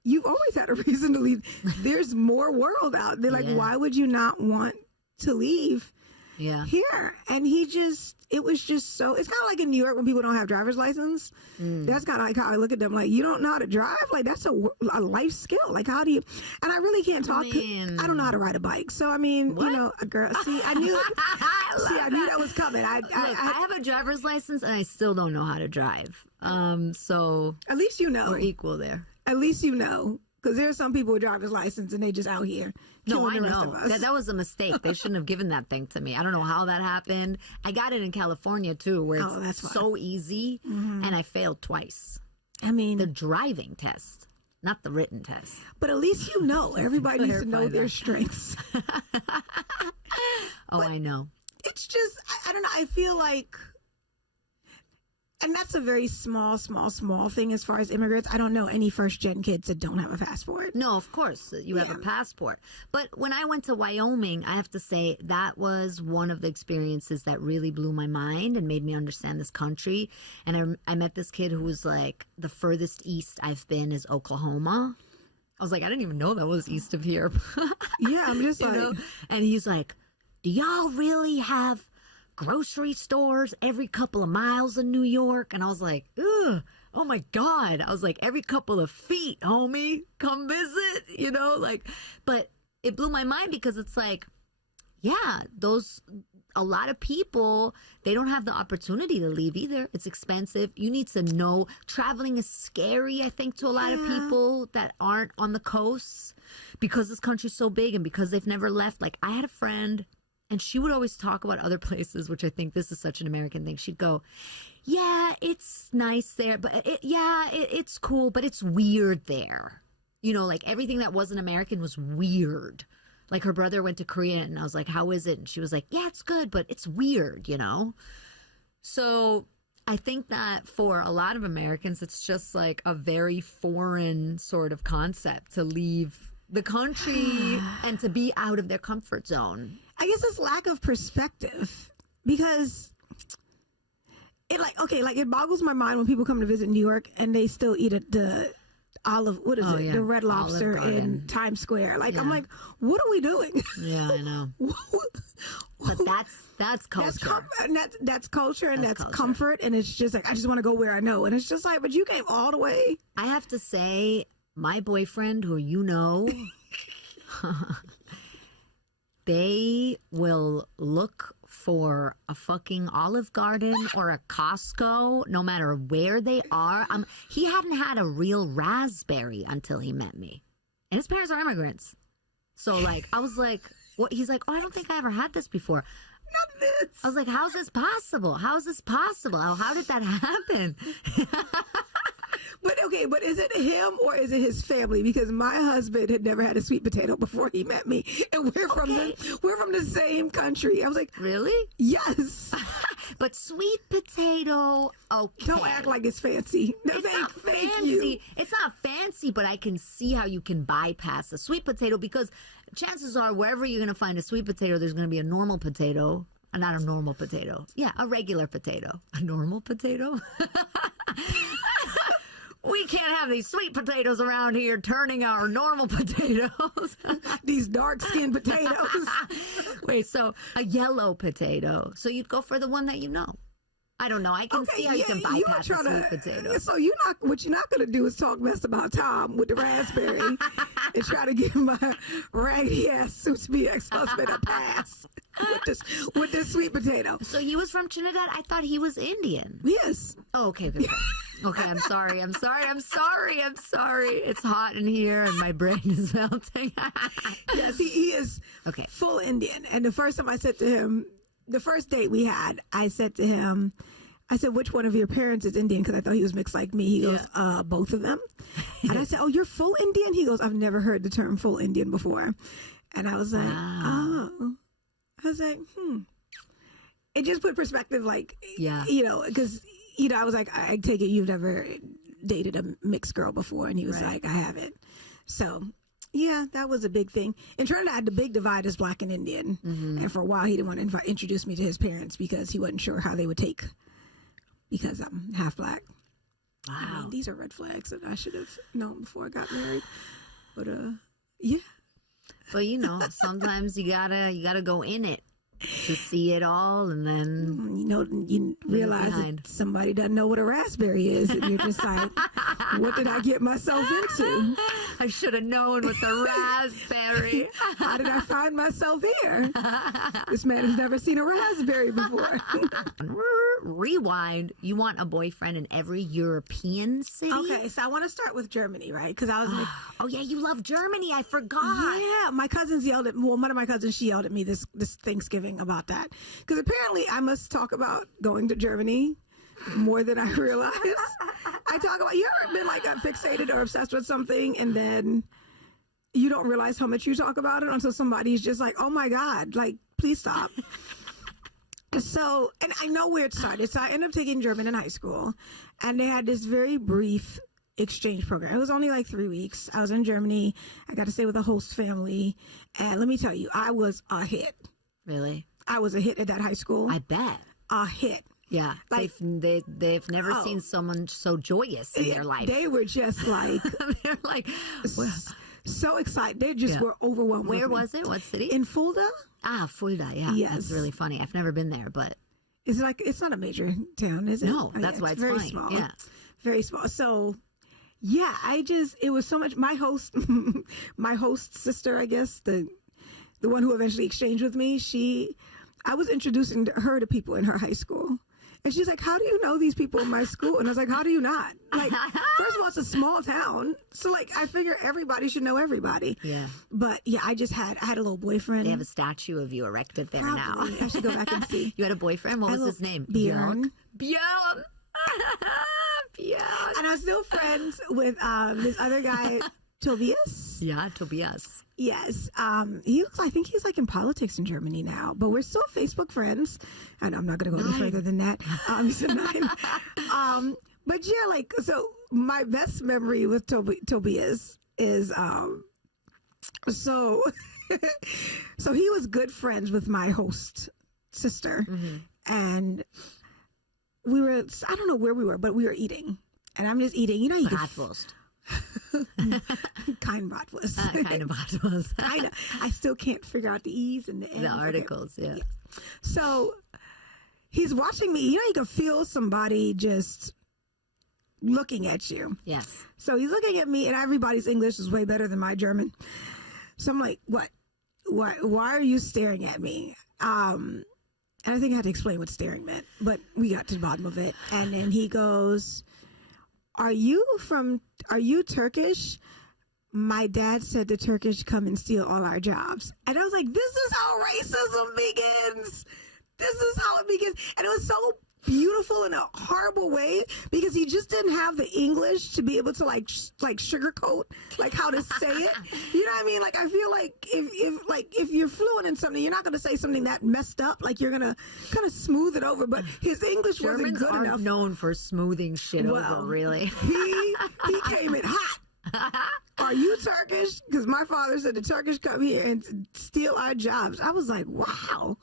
"You've always had a reason to leave. There's more world out there. Like, why would you not want to leave?" Here. And it was just so, it's kind of like in New York when people don't have driver's license. That's kind of like how I look at them. Like, you don't know how to drive? Like, that's a life skill. Like, how do you, and I really can't talk. I don't know how to ride a bike. So, a girl, I knew that was coming. I have a driver's license and I still don't know how to drive. So. At least we're equal there. At least because there are some people with driver's license and they just out here killing the rest of us. That was a mistake. They shouldn't have given that thing to me. I don't know how that happened. I got it in California too, where it's so easy, and I failed twice. The driving test, not the written test. But at least everybody needs to know their strengths. I know. It's just, I don't know. I feel like. And that's a very small thing as far as immigrants. I don't know any first-gen kids that don't have a passport. No, of course. You have a passport. But when I went to Wyoming, I have to say that was one of the experiences that really blew my mind and made me understand this country. And I met this kid who was like, the furthest east I've been is Oklahoma. I was like, I didn't even know that was east of here. Yeah, I'm just like. And he's like, do y'all really have grocery stores every couple of miles in New York? And I was like, ugh, oh my God. I was like, every couple of feet, homie, come visit, but it blew my mind because it's like, a lot of people, they don't have the opportunity to leave either. It's expensive. You need to know traveling is scary, I think, to a lot of people that aren't on the coast because this country's so big and because they've never left. Like, I had a friend, And she would always talk about other places, which I think this is such an American thing. She'd go, yeah, it's nice there, but it's cool, but it's weird there. You know, like everything that wasn't American was weird. Like her brother went to Korea and I was like, how is it? And she was like, yeah, it's good, but it's weird, you know? So I think that for a lot of Americans, it's just like a very foreign sort of concept to leave the country and to be out of their comfort zone. I guess it's lack of perspective because it boggles my mind when people come to visit New York and they still eat at the the Red Lobster in Times Square. Like, I'm like, what are we doing? Yeah, I know. But that's culture. That's culture and that's comfort. And it's just like, I just want to go where I know. And it's just like, but you came all the way. I have to say, my boyfriend, who you know, they will look for a fucking Olive Garden or a Costco, no matter where they are. He hadn't had a real raspberry until he met me. And his parents are immigrants. So, like, I was like, what? He's like, oh, I don't think I ever had this before. Not this. I was like, how's this possible? How's this possible? How did that happen? But is it him or is it his family? Because my husband had never had a sweet potato before he met me, and we're from the same country. I was like, really? Yes. But sweet potato, okay. Don't act like it's fancy. It's not fancy. It's not fancy, but I can see how you can bypass a sweet potato because chances are wherever you're going to find a sweet potato, there's going to be a normal potato. Not a normal potato. Yeah, a regular potato. A normal potato? We can't have these sweet potatoes around here turning our normal potatoes. These dark-skinned potatoes. Wait, so a yellow potato. So you'd go for the one that you know. I don't know. I can see how you can bypass a sweet potato. So what you're not going to do is talk mess about Tom with the raspberry and try to give my raggedy-ass soon-to-be ex-husband a pass with this sweet potato. So he was from Trinidad? I thought he was Indian. Yes. Oh, okay. Okay, I'm sorry. It's hot in here and my brain is melting. Yes, he is full Indian. And the first time I said to him, the first date we had, I said to him, which one of your parents is Indian? Because I thought he was mixed like me. He goes, both of them. And I said, oh, you're full Indian? He goes, I've never heard the term full Indian before. And I was like, oh. I was like, It just put perspective, like, because, I was like, I take it you've never dated a mixed girl before. And he was like, I haven't. So, yeah, that was a big thing. In Trinidad, the big divide is black and Indian. Mm-hmm. And for a while, he didn't want to introduce me to his parents because he wasn't sure how they would take because I'm half black. Wow. I mean, these are red flags that I should have known before I got married. But, yeah. But, sometimes you gotta go in it to see it all, and then you realize that somebody doesn't know what a raspberry is, and you're just like, what did I get myself into? I should have known with the raspberry. How did I find myself here? This man has never seen a raspberry before. Rewind. You want a boyfriend in every European city? Okay, so I want to start with Germany, right? Because I was like, oh yeah, you love Germany. I forgot. Yeah, my cousins one of my cousins, she yelled at me this Thanksgiving about that. Because apparently I must talk about going to Germany more than I realize. I talk about, you ever been like fixated or obsessed with something and then you don't realize how much you talk about it until somebody's just like, oh my God, like, please stop. So, and I know where it started. So I ended up taking German in high school and they had this very brief exchange program. It was only like 3 weeks. I was in Germany. I got to stay with a host family. And let me tell you, I was a hit. Really? I was a hit at that high school. I bet. A hit. Yeah, like, they've never seen someone so joyous in their life. They were just like, they're like, so excited. They just were overwhelmed. Where was it? What city? In Fulda. Fulda. Yeah, yes. That's really funny. I've never been there, but it's not a major town, is it? No, that's why it's very funny. small. Yeah, very small. So, yeah, it was so much. My host sister, I guess the one who eventually exchanged with me. I was introducing her to people in her high school. And she's like, how do you know these people in my school? And I was like, how do you not? Like, first of all, it's a small town. So, like, I figure everybody should know everybody. Yeah. But, yeah, I had a little boyfriend. They have a statue of you erected there Probably. now. I should go back and see. You had a boyfriend? What was his name? Bjorn. Bjorn. Bjorn. And I'm still friends with this other guy, Tobias. Yeah, Tobias. Yes. I think he's like in politics in Germany now, but we're still Facebook friends. And I'm not going to go any further than that. He's a 9. But yeah, like, so my best memory with Tobias is, so he was good friends with my host sister. And we were, I don't know where we were, but we were eating. And I'm just eating, you know, you Bratwurst. Kind bratwurst. Kind of bratwurst. I still can't figure out the E's and the N's. The articles, yeah. So he's watching me. You know, you can feel somebody just looking at you. Yes. So he's looking at me, and everybody's English is way better than my German. So I'm like, what? Why are you staring at me? And I think I had to explain what staring meant, but we got to the bottom of it. And then he goes, Are you Turkish? My dad said the Turkish come and steal all our jobs. And I was like, this is how racism begins. This is how it begins. And it was so beautiful in a horrible way because he just didn't have the English to be able to like sugarcoat like how to say it. You know what I mean? Like I feel like if you're fluent in something, you're not going to say something that messed up. Like you're going to kind of smooth it over. But his English wasn't good enough. Aren't known for smoothing shit over, really. He came in hot. Are you Turkish? Because my father said the Turkish come here and steal our jobs. I was like, wow.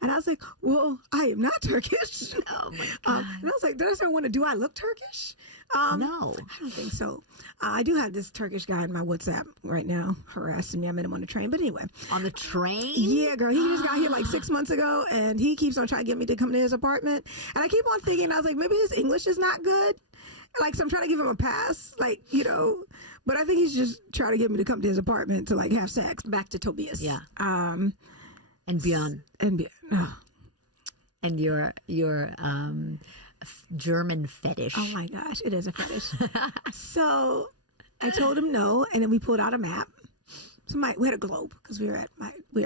And I was like, well, I am not Turkish. Oh, my God. And I was like, did I say, do I look Turkish? No. I don't think so. I do have this Turkish guy in my WhatsApp right now harassing me. I met him on the train. But anyway. On the train? Yeah, girl. He just got here like 6 months ago, and he keeps on trying to get me to come to his apartment. And I keep on thinking, I was like, maybe his English is not good. Like, so I'm trying to give him a pass, like, you know. But I think he's just trying to get me to come to his apartment to, like, have sex. Back to Tobias. Yeah. And Bjorn. And your German fetish. Oh my gosh, it is a fetish. So I told him no, and then we pulled out a map. So we had a globe because we were at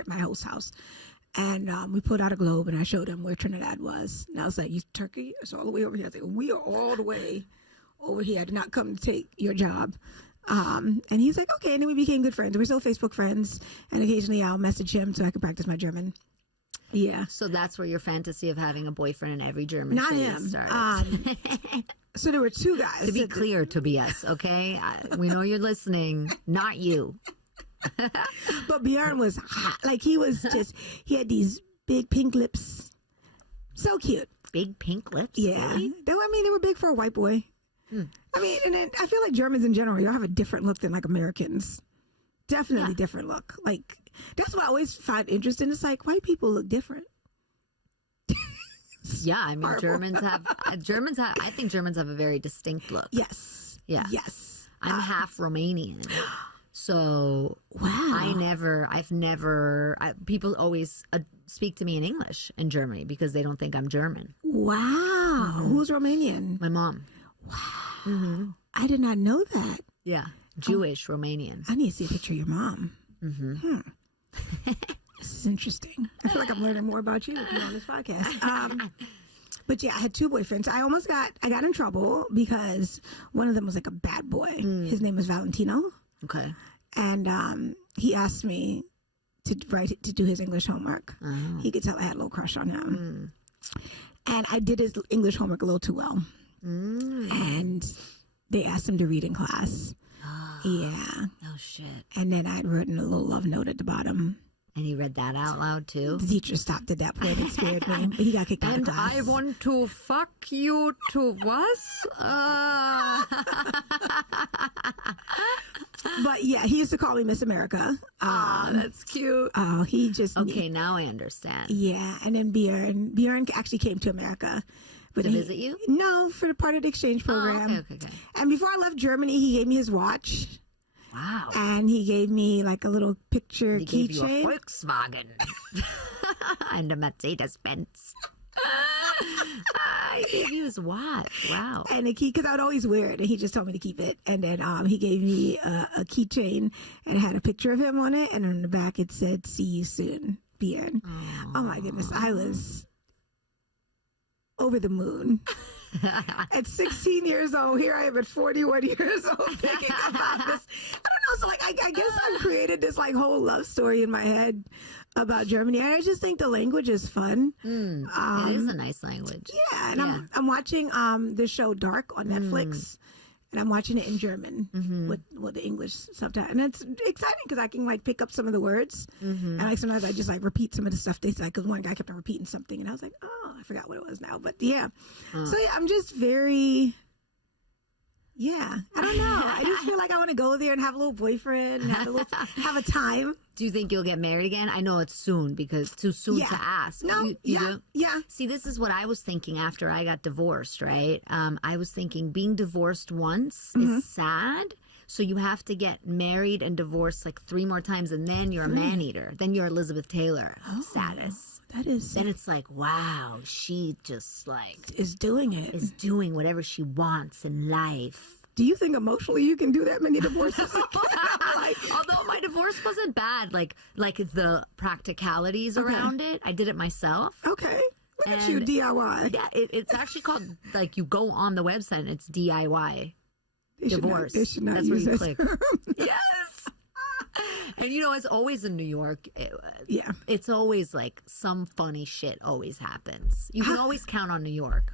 my host's house, and we pulled out a globe, and I showed him where Trinidad was. And I was like, "You Turkey? It's all the way over here." I was like, "We are all the way over here. I did not come to take your job." And he's like, okay. And then we became good friends. We're still Facebook friends. And occasionally I'll message him so I can practice my German. Yeah. So that's where your fantasy of having a boyfriend in every German city started. So there were 2 guys. To be clear, Tobias, okay? We know you're listening. Not you. But Bjorn was hot. Like he had these big pink lips. So cute. Big pink lips? Yeah. Really? They were big for a white boy. I mean, and then I feel like Germans in general, y'all have a different look than like Americans. Definitely different look. Like that's what I always find interesting. It's like white people look different. Yeah, I mean, Germans have. I think Germans have a very distinct look. Yes. Yeah. Yes. I'm half Romanian, so wow. People always speak to me in English in Germany because they don't think I'm German. Wow. Mm-hmm. Who's Romanian? My mom. Wow. Mm-hmm. I did not know that. Yeah. Jewish Romanian. I need to see a picture of your mom. Mm-hmm. This is interesting. I feel like I'm learning more about you on this podcast. But yeah, I had 2 boyfriends. I got in trouble because one of them was like a bad boy. His name was Valentino. Okay. And he asked me to do his English homework. Oh. He could tell I had a little crush on him. And I did his English homework a little too well. And they asked him to read in class. Yeah. Oh, shit. And then I'd written a little love note at the bottom. And he read that out loud, too? The teacher stopped at that point and scared me. But he got kicked out of class. And I want to fuck you to what? But yeah, he used to call me Miss America. That's cute. Oh, he just... Okay, now I understand. Yeah, and then Bjorn actually came to America. But to visit you? No, for the part of the exchange program. Okay. And before I left Germany, he gave me his watch. Wow. And he gave me like a little picture keychain. He gave you a Volkswagen and a Mercedes-Benz. He gave you his watch. Wow. And a key, because I would always wear it, and he just told me to keep it. And then he gave me a keychain, and it had a picture of him on it, and on the back it said, "See you soon, Bien." Oh my goodness, I was over the moon. At 16 years old, here I am at 41 years old thinking about this. I don't know, so like I guess I've created this like whole love story in my head about Germany, and I just think the language is fun. It is a nice language. Yeah, and I'm watching the show Dark on Netflix, and I'm watching it in German with the English subtitle, and it's exciting because I can like pick up some of the words, and like sometimes I just like repeat some of the stuff they said, because one guy kept on repeating something, and I was like, oh, I forgot what it was now, but yeah. So yeah, I'm just very. Yeah, I don't know. I just feel like I want to go there and have a little boyfriend and have a time. Do you think you'll get married again? I know it's soon because too soon to ask. No, you do? Yeah. See, this is what I was thinking after I got divorced, right? I was thinking being divorced once is sad. So you have to get married and divorced like 3 more times, and then you're a man-eater. Then you're Elizabeth Taylor status. That is. Then it's like, wow, she just like is doing it. Is doing whatever she wants in life. Do you think emotionally you can do that many divorces? Although my divorce wasn't bad, like the practicalities around it, I did it myself. Okay. Look at you, DIY. Yeah, it's actually called, like, you go on the website and it's DIY. Divorce. They should not That's use where you that click. Yes. And you know, it's always in New York. It's always like some funny shit always happens. You can always count on New York.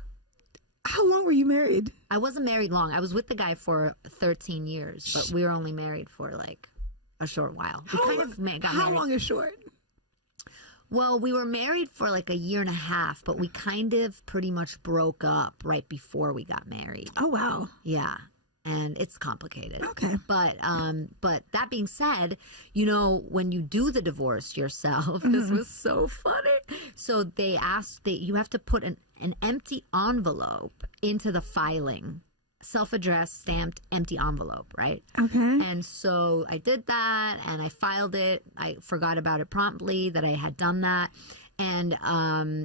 How long were you married? I wasn't married long. I was with the guy for 13 years, but we were only married for like a short while. We kind of got married. How long is short? Well, we were married for like a year and a half, but we kind of pretty much broke up right before we got married. Oh, wow. Yeah. And it's complicated. Okay. But that being said, you know, when you do the divorce yourself, this was so funny. So they asked that you have to put an empty envelope into the filing, self-addressed, stamped, empty envelope, right? Okay. And so I did that, and I filed it. I forgot about it promptly that I had done that. And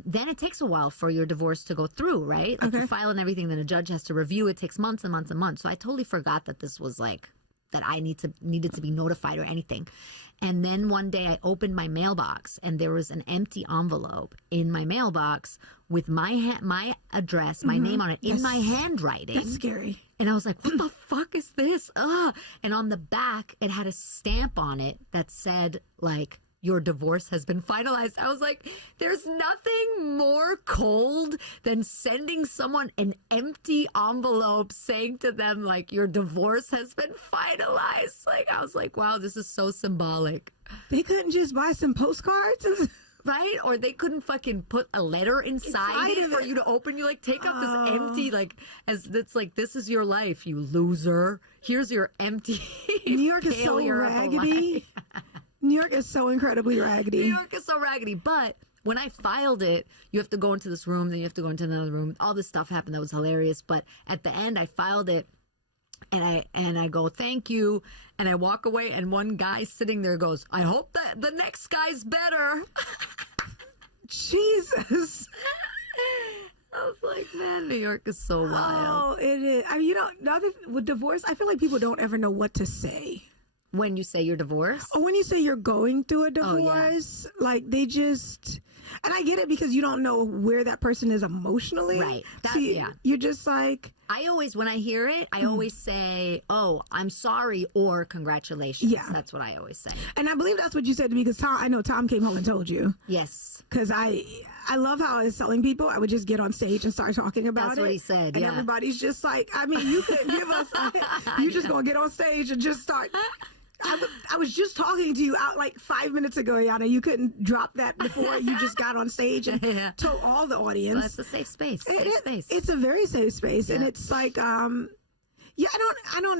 then it takes a while for your divorce to go through, right? Like you file and everything, then a judge has to review. It takes months and months and months. So I totally forgot that this was like, that I needed to be notified or anything. And then one day I opened my mailbox, and there was an empty envelope in my mailbox with my address, my name on it, in my handwriting. That's scary. And I was like, what the fuck is this? And on the back, it had a stamp on it that said, like, your divorce has been finalized. I was like, there's nothing more cold than sending someone an empty envelope saying to them, like, your divorce has been finalized. Like, I was like, wow, this is so symbolic. They couldn't just buy some postcards? Right? Or they couldn't fucking put a letter inside it for you to open. You like take out this empty, like, as it's like, this is your life, you loser. Here's your empty. New York is so raggedy. New York is so incredibly raggedy. New York is so raggedy. But when I filed it, you have to go into this room, then you have to go into another room. All this stuff happened that was hilarious. But at the end, I filed it, and I go, thank you. And I walk away, and one guy sitting there goes, I hope that the next guy's better. Jesus. I was like, man, New York is so wild. Oh, it is. I mean, you know, with divorce, I feel like people don't ever know what to say. When you say you're divorced? Or when you say you're going through a divorce, like they just, and I get it because you don't know where that person is emotionally. Right. You're just like. I always, when I hear it, I always say, oh, I'm sorry, or congratulations. Yeah. That's what I always say. And I believe that's what you said to me because I know Tom came home and told you. Yes. Because I love how I was telling people I would just get on stage and start talking about That's what he said, and everybody's just like, I mean, you couldn't give us, you just going to get on stage and just start. I was just talking to you out like 5 minutes ago, Ayanna. You couldn't drop that before you just got on stage and told all the audience. Well, it's a safe space. It's a very safe space, and it's like, I don't.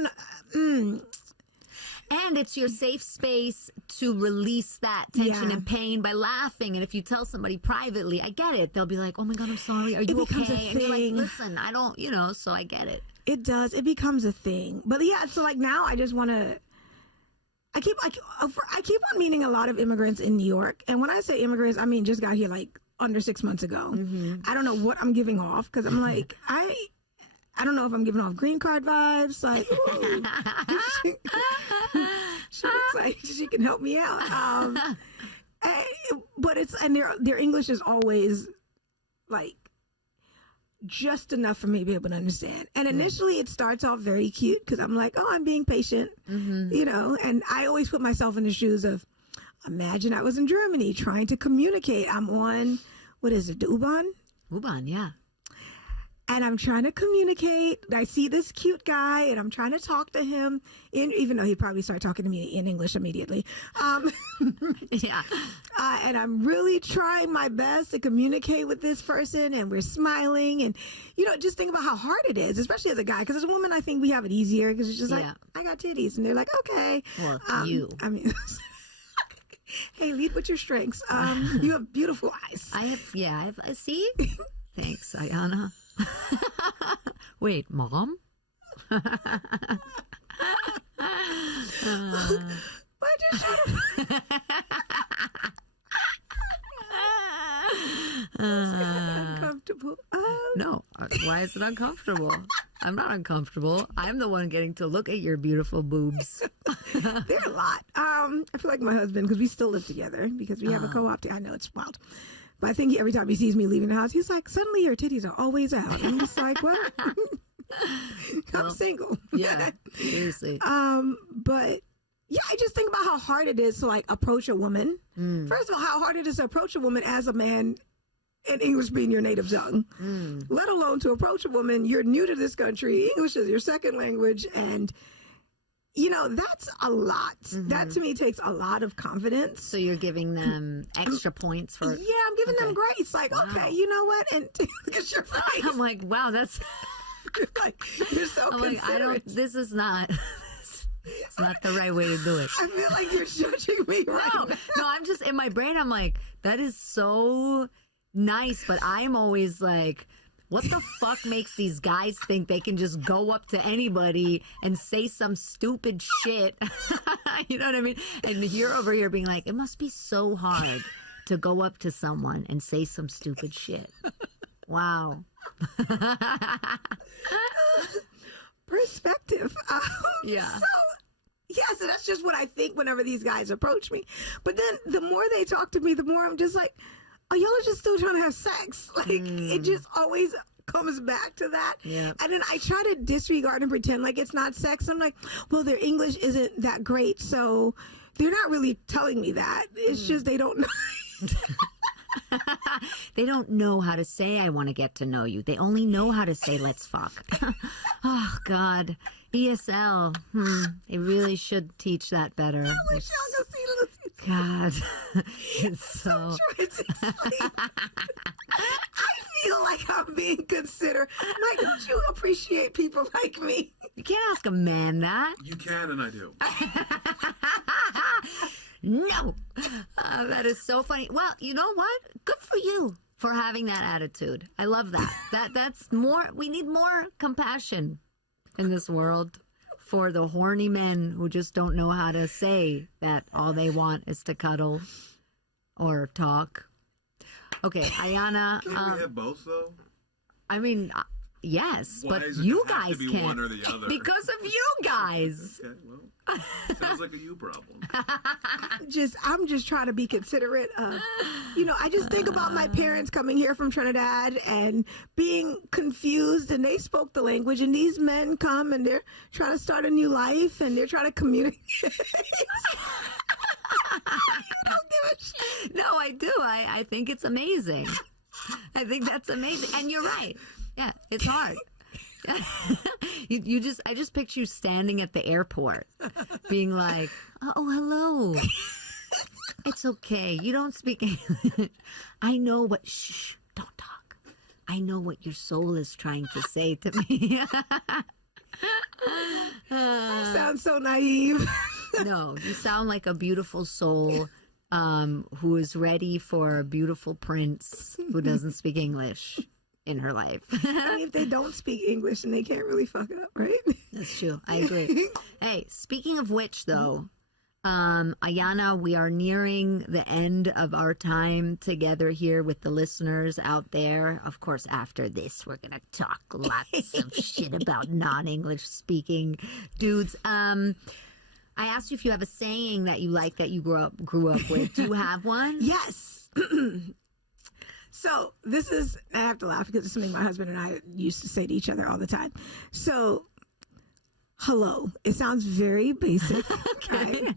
And it's your safe space to release that tension and pain by laughing. And if you tell somebody privately, I get it. They'll be like, "Oh my God, I'm sorry. Are you okay?" And you're like, "Listen, I don't, so I get it." It does. It becomes a thing. But yeah, so like now, I just want to. I keep on meeting a lot of immigrants in New York. And when I say immigrants, I mean just got here like under 6 months ago. Mm-hmm. I don't know what I'm giving off because I'm like, I don't know if I'm giving off green card vibes. Like, ooh, she looks like she can help me out. But their English is always like just enough for me to be able to understand. And initially it starts off very cute because I'm like, oh, I'm being patient, you know, and I always put myself in the shoes of, imagine I was in Germany trying to communicate. I'm on, what is it, the U-Bahn? U-Bahn, yeah. And I'm trying to communicate. I see this cute guy, and I'm trying to talk to him, even though he'd probably start talking to me in English immediately. Yeah. And I'm really trying my best to communicate with this person, and we're smiling. And, you know, just think about how hard it is, especially as a guy. Because as a woman, I think we have it easier because it's just like, I got titties. And they're like, okay. Well, you. I mean... Hey, lead with your strengths. You have beautiful eyes. I see. Thanks, Ayanna. Wait, Mom? Why'd you shut up? Uncomfortable. No, why is it uncomfortable? I'm not uncomfortable. I'm the one getting to look at your beautiful boobs. They're a lot. I feel like my husband, because we still live together, because we have a co-op. I know it's wild. But I think every time he sees me leaving the house, he's like, suddenly your titties are always out. I'm just like, what? I'm single. Yeah, seriously. But yeah, I just think about how hard it is to like approach a woman. First of all, how hard it is to approach a woman as a man, and English being your native tongue, let alone to approach a woman. You're new to this country. English is your second language. And, you know, that's a lot. That to me takes a lot of confidence. So you're giving them extra points for... Yeah, I'm giving them grace. Like, okay, you know what? And because you're right. I'm like, wow, that's... you're so considerate. This is not... It's not the right way to do it. I feel like you're judging me right now. No, I'm just, in my brain, I'm like, that is so nice, but I'm always like, what the fuck makes these guys think they can just go up to anybody and say some stupid shit? You know what I mean? And you're over here being like, it must be so hard to go up to someone and say some stupid shit. Wow. Perspective. Yeah. So that's just what I think whenever these guys approach me. But then the more they talk to me, the more I'm just like, oh, y'all are just still trying to have sex. Like, it just always comes back to that. Yep. And then I try to disregard and pretend like it's not sex. I'm like, well, their English isn't that great, so they're not really telling me that. It's just they don't know. They don't know how to say, I want to get to know you. They only know how to say, let's fuck. Oh, God. ESL. They really should teach that better. I wish y'all could see Lucie. God. It's so... I feel like I'm being considered. Like, don't you appreciate people like me? You can't ask a man that. You can, and I do. No. That is so funny. Well, you know what? Good for you for having that attitude. I love that. That's more. We need more compassion in this world for the horny men who just don't know how to say that all they want is to cuddle or talk. Okay, Ayanna. Can we have both, though? I mean, yes, Why but does it you have guys to be can't. one or the other? Because of you guys. Okay, well, sounds like a you problem. I'm just trying to be considerate of, you know, I just think about my parents coming here from Trinidad and being confused, and they spoke the language, and these men come and they're trying to start a new life and they're trying to communicate. I don't give a shit. No, I do. I think it's amazing. I think that's amazing. And you're right. Yeah, it's hard. I just picture you standing at the airport being like, oh, hello. It's okay. You don't speak English. I know what, shh, don't talk. I know what your soul is trying to say to me. I sound so naive. No, you sound like a beautiful soul who is ready for a beautiful prince who doesn't speak English in her life. I mean, if they don't speak English, and they can't really fuck up, right? That's true. I agree. Hey, speaking of which, though, Ayanna, we are nearing the end of our time together here with the listeners out there. Of course, after this, we're going to talk lots of shit about non-English speaking dudes. I asked you if you have a saying that you like that you grew up with. Do you have one? Yes. So this is, I have to laugh because it's something my husband and I used to say to each other all the time. So, hello. It sounds very basic. Okay. Right?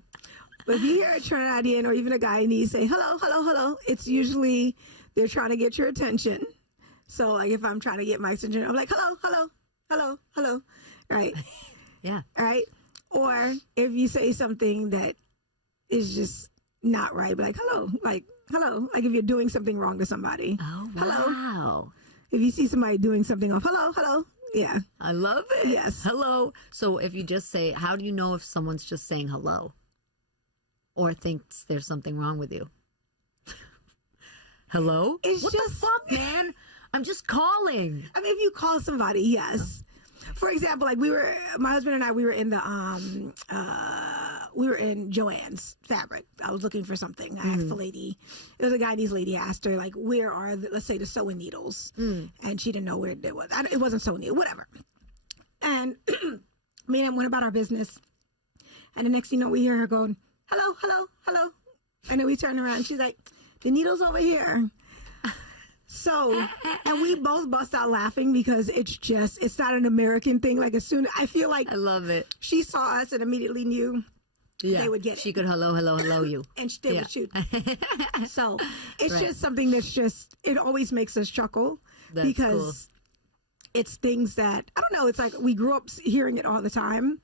But if you hear a Trinidadian or even a guy and he say, hello, hello, hello, it's usually they're trying to get your attention. So, like, if I'm trying to get Mike's attention, I'm like, hello, hello, hello, hello, right? Yeah. All right? Or if you say something that is just not right, but like, hello, like if you're doing something wrong to somebody. Oh, wow. Hello. If you see somebody doing something off, hello, hello. Yeah. I love it. Yes. Hello. So if you just say, how do you know if someone's just saying hello? Or thinks there's something wrong with you? Hello? It's what just, the fuck, man? I'm just calling. I mean, if you call somebody, yes. For example, like my husband and I, we were in Joann's Fabric. I was looking for something. I asked the lady, it was a Guyanese lady, asked her, like, where are, let's say, the sewing needles? And she didn't know where it was. It wasn't sewing needle, whatever. And me and him went about our business. And the next thing you know, we hear her going, hello, hello, hello. And then we turn around and she's like, the needle's over here. So, and we both bust out laughing because it's not an American thing. Like, as soon, I feel like I love it. she saw us and immediately knew they would get it. She could hello you. And they would shoot. So, it's just something that's just, it always makes us chuckle. That's because cool. It's things that, I don't know, it's like we grew up hearing it all the time.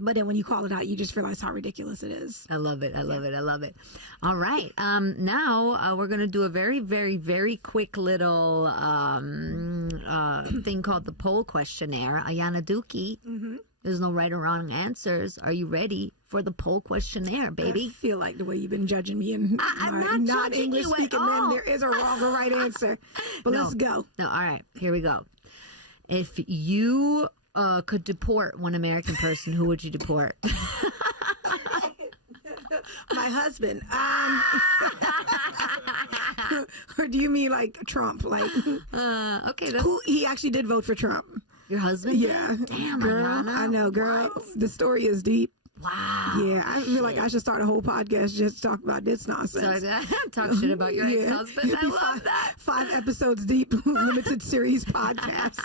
But then when you call it out, you just realize how ridiculous it is. I love it. I love it. I love it. All right. Now we're going to do a very, very, very quick little thing called the poll questionnaire. Ayanna Dookie, there's no right or wrong answers. Are you ready for the poll questionnaire, baby? I feel like the way you've been judging me and I'm not judging English you at speaking all. men, there is a wrong or right answer. But let's go. No, all right. Here we go. If you could deport one American person, who would you deport? My husband. Or do you mean like Trump? Like, okay. He actually did vote for Trump. Your husband? Yeah. Damn, girl. Ayanna. I know, girl. What? The story is deep. Wow. Yeah, I feel like I should start a whole podcast just to talk about this nonsense. So talk shit about your ex-husband. I love that. 5 episodes deep, limited series podcast.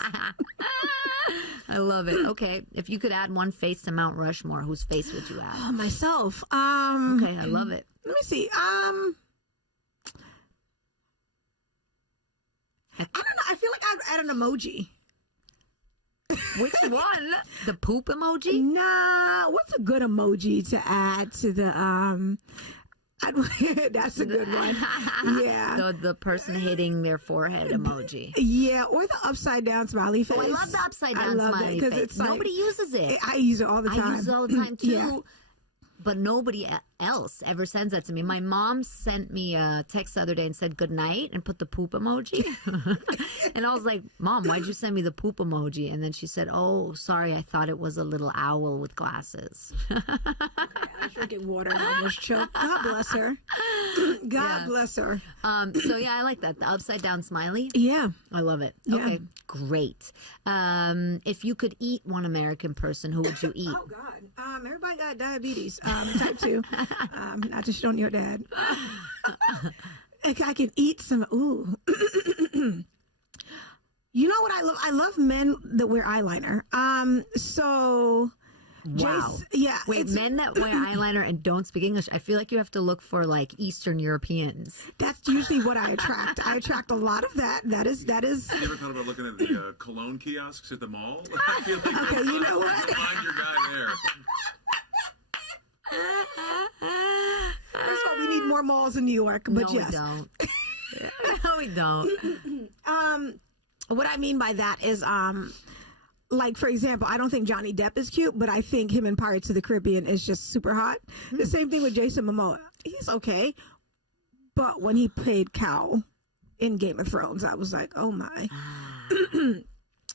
I love it. Okay, if you could add one face to Mount Rushmore, whose face would you add? Oh, myself. Okay, I love it. Let me see. I don't know. I feel like I'd add an emoji. Which one? The poop emoji? Nah, what's a good emoji to add to the that's a good one. Yeah. The person hitting their forehead emoji. Yeah, or the upside down smiley face. Oh, I love the upside down smiley face. It's like, nobody uses it. I use it all the time. I use it all the time too. Yeah. But nobody else ever sends that to me. My mom sent me a text the other day and said good night and put the poop emoji. And I was like, Mom, why'd you send me the poop emoji? And then she said, oh, sorry, I thought it was a little owl with glasses. I was drinking water and I almost choked. God bless her. God bless her. So yeah, I like that. The upside down smiley. Yeah. I love it. Yeah. Okay, great. If you could eat one American person, who would you eat? Oh, God. Everybody got diabetes, type 2. Not to shit on your dad. I can eat some. Ooh. You know what I love? I love men that wear eyeliner. So. Wow. Yeah. Wait, men that wear eyeliner and don't speak English, I feel like you have to look for like Eastern Europeans. That's usually what I attract. I attract a lot of that. That is. You ever thought about looking at the cologne kiosks at the mall? I feel like Okay, you know what? you'll find your guy there. First of all, we need more malls in New York, but No, yes. we don't. No, we don't. What I mean by that is, like, for example, I don't think Johnny Depp is cute, but I think him in Pirates of the Caribbean is just super hot. The same thing with Jason Momoa. He's okay, but when he played Cal in Game of Thrones, I was like, oh my.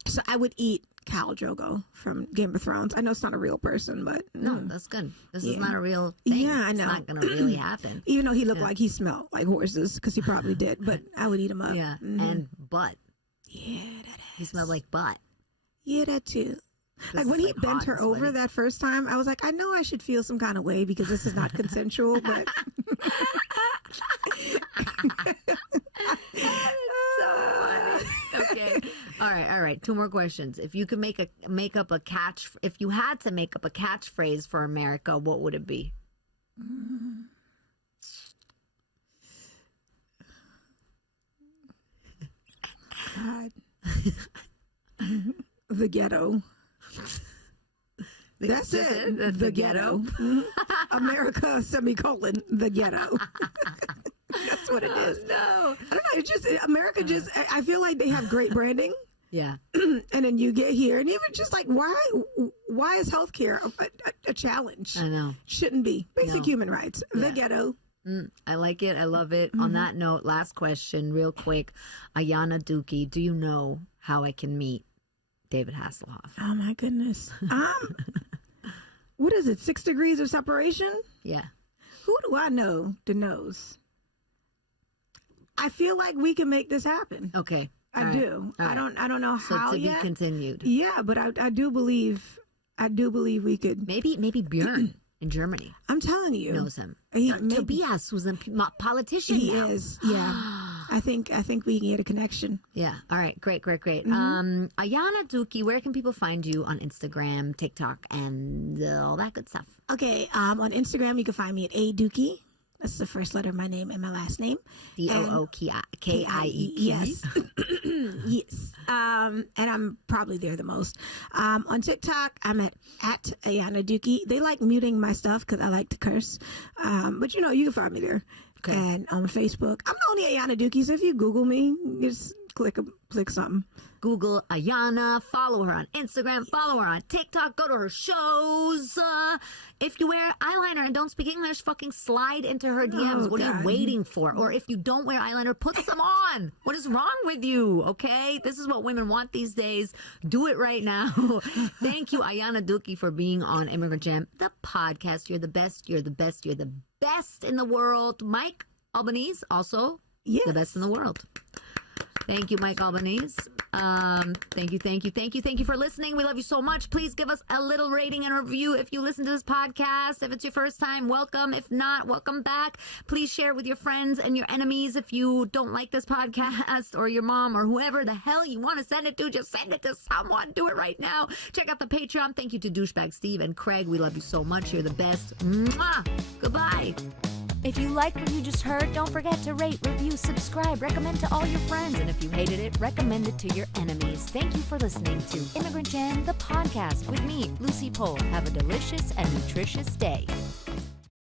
So I would eat Khal Drogo from Game of Thrones. I know it's not a real person, but No, that's good. This is not a real thing. Yeah, I know. It's not going to really happen. Even though he looked like he smelled like horses, because he probably did, but I would eat him up. Yeah, and butt. Yeah, that He smelled like butt. Yeah, that too. Like is, when he like, bent hot her and over sweaty. that first time, I was like, I know I should feel some kind of way because this is not consensual, but Okay. All right. 2 more questions. If you could if you had to make up a catchphrase for America, what would it be? God. The ghetto. That's it. The ghetto. America, semicolon, the ghetto. That's what it is. No. I don't know. It's just, America just, I feel like they have great branding. Yeah. And then you get here, and even just like, why is healthcare a challenge? I know. Shouldn't be. Basic No. human rights. Yeah. The ghetto. I like it. I love it. On that note, last question, real quick. Ayanna Dookie, do you know how I can meet David Hasselhoff? Oh my goodness. What is it? 6 degrees of separation? Yeah. Who do I know that knows? I feel like we can make this happen. Okay. I do. All I don't know So how to yet. be continued. Yeah, but I do believe we could. Maybe Björn in Germany I'm telling you, knows him. maybe. Tobias, who's a politician he now. is. Yeah, I think we can get a connection. Yeah. All right. Great. Ayanna Dookie, where can people find you on Instagram, TikTok, and all that good stuff? Okay, on Instagram you can find me at Dookie. That's the first letter of my name and my last name. DOOKIE. Yes. Yes. And I'm probably there the most. On TikTok, I'm at Ayanna Dookie. They like muting my stuff because I like to curse. But you can find me there. Okay. And on Facebook, I'm the only Ayanna Dookie. So if you Google me, just click something. Google Ayanna, follow her on Instagram, follow her on TikTok, go to her shows. If you wear eyeliner and don't speak English, fucking slide into her DMs. Oh, what are God. you waiting for? Or if you don't wear eyeliner, put some on. What is wrong with you? Okay? This is what women want these days. Do it right now. Thank you, Ayanna Dookie, for being on Immigrant Jam, the podcast. You're the best. You're the best. You're the best in the world. Mike Albanese, also the best in the world. Thank you, Mike Albanese. Thank you for listening. We love you so much. Please give us a little rating and review if you listen to this podcast. If it's your first time, welcome. If not, welcome back. Please share it with your friends and your enemies. If you don't like this podcast, or your mom, or whoever the hell you want to send it to, just send it to someone. Do it right now. Check out the Patreon. Thank you to Douchebag Steve and Craig. We love you so much. You're the best. Mwah! Goodbye. If you liked what you just heard, don't forget to rate, review, subscribe, recommend to all your friends, and if you hated it, recommend it to your enemies. Thank you for listening to Immigrant Jam, the podcast with me, Lucie Pohl. Have a delicious and nutritious day.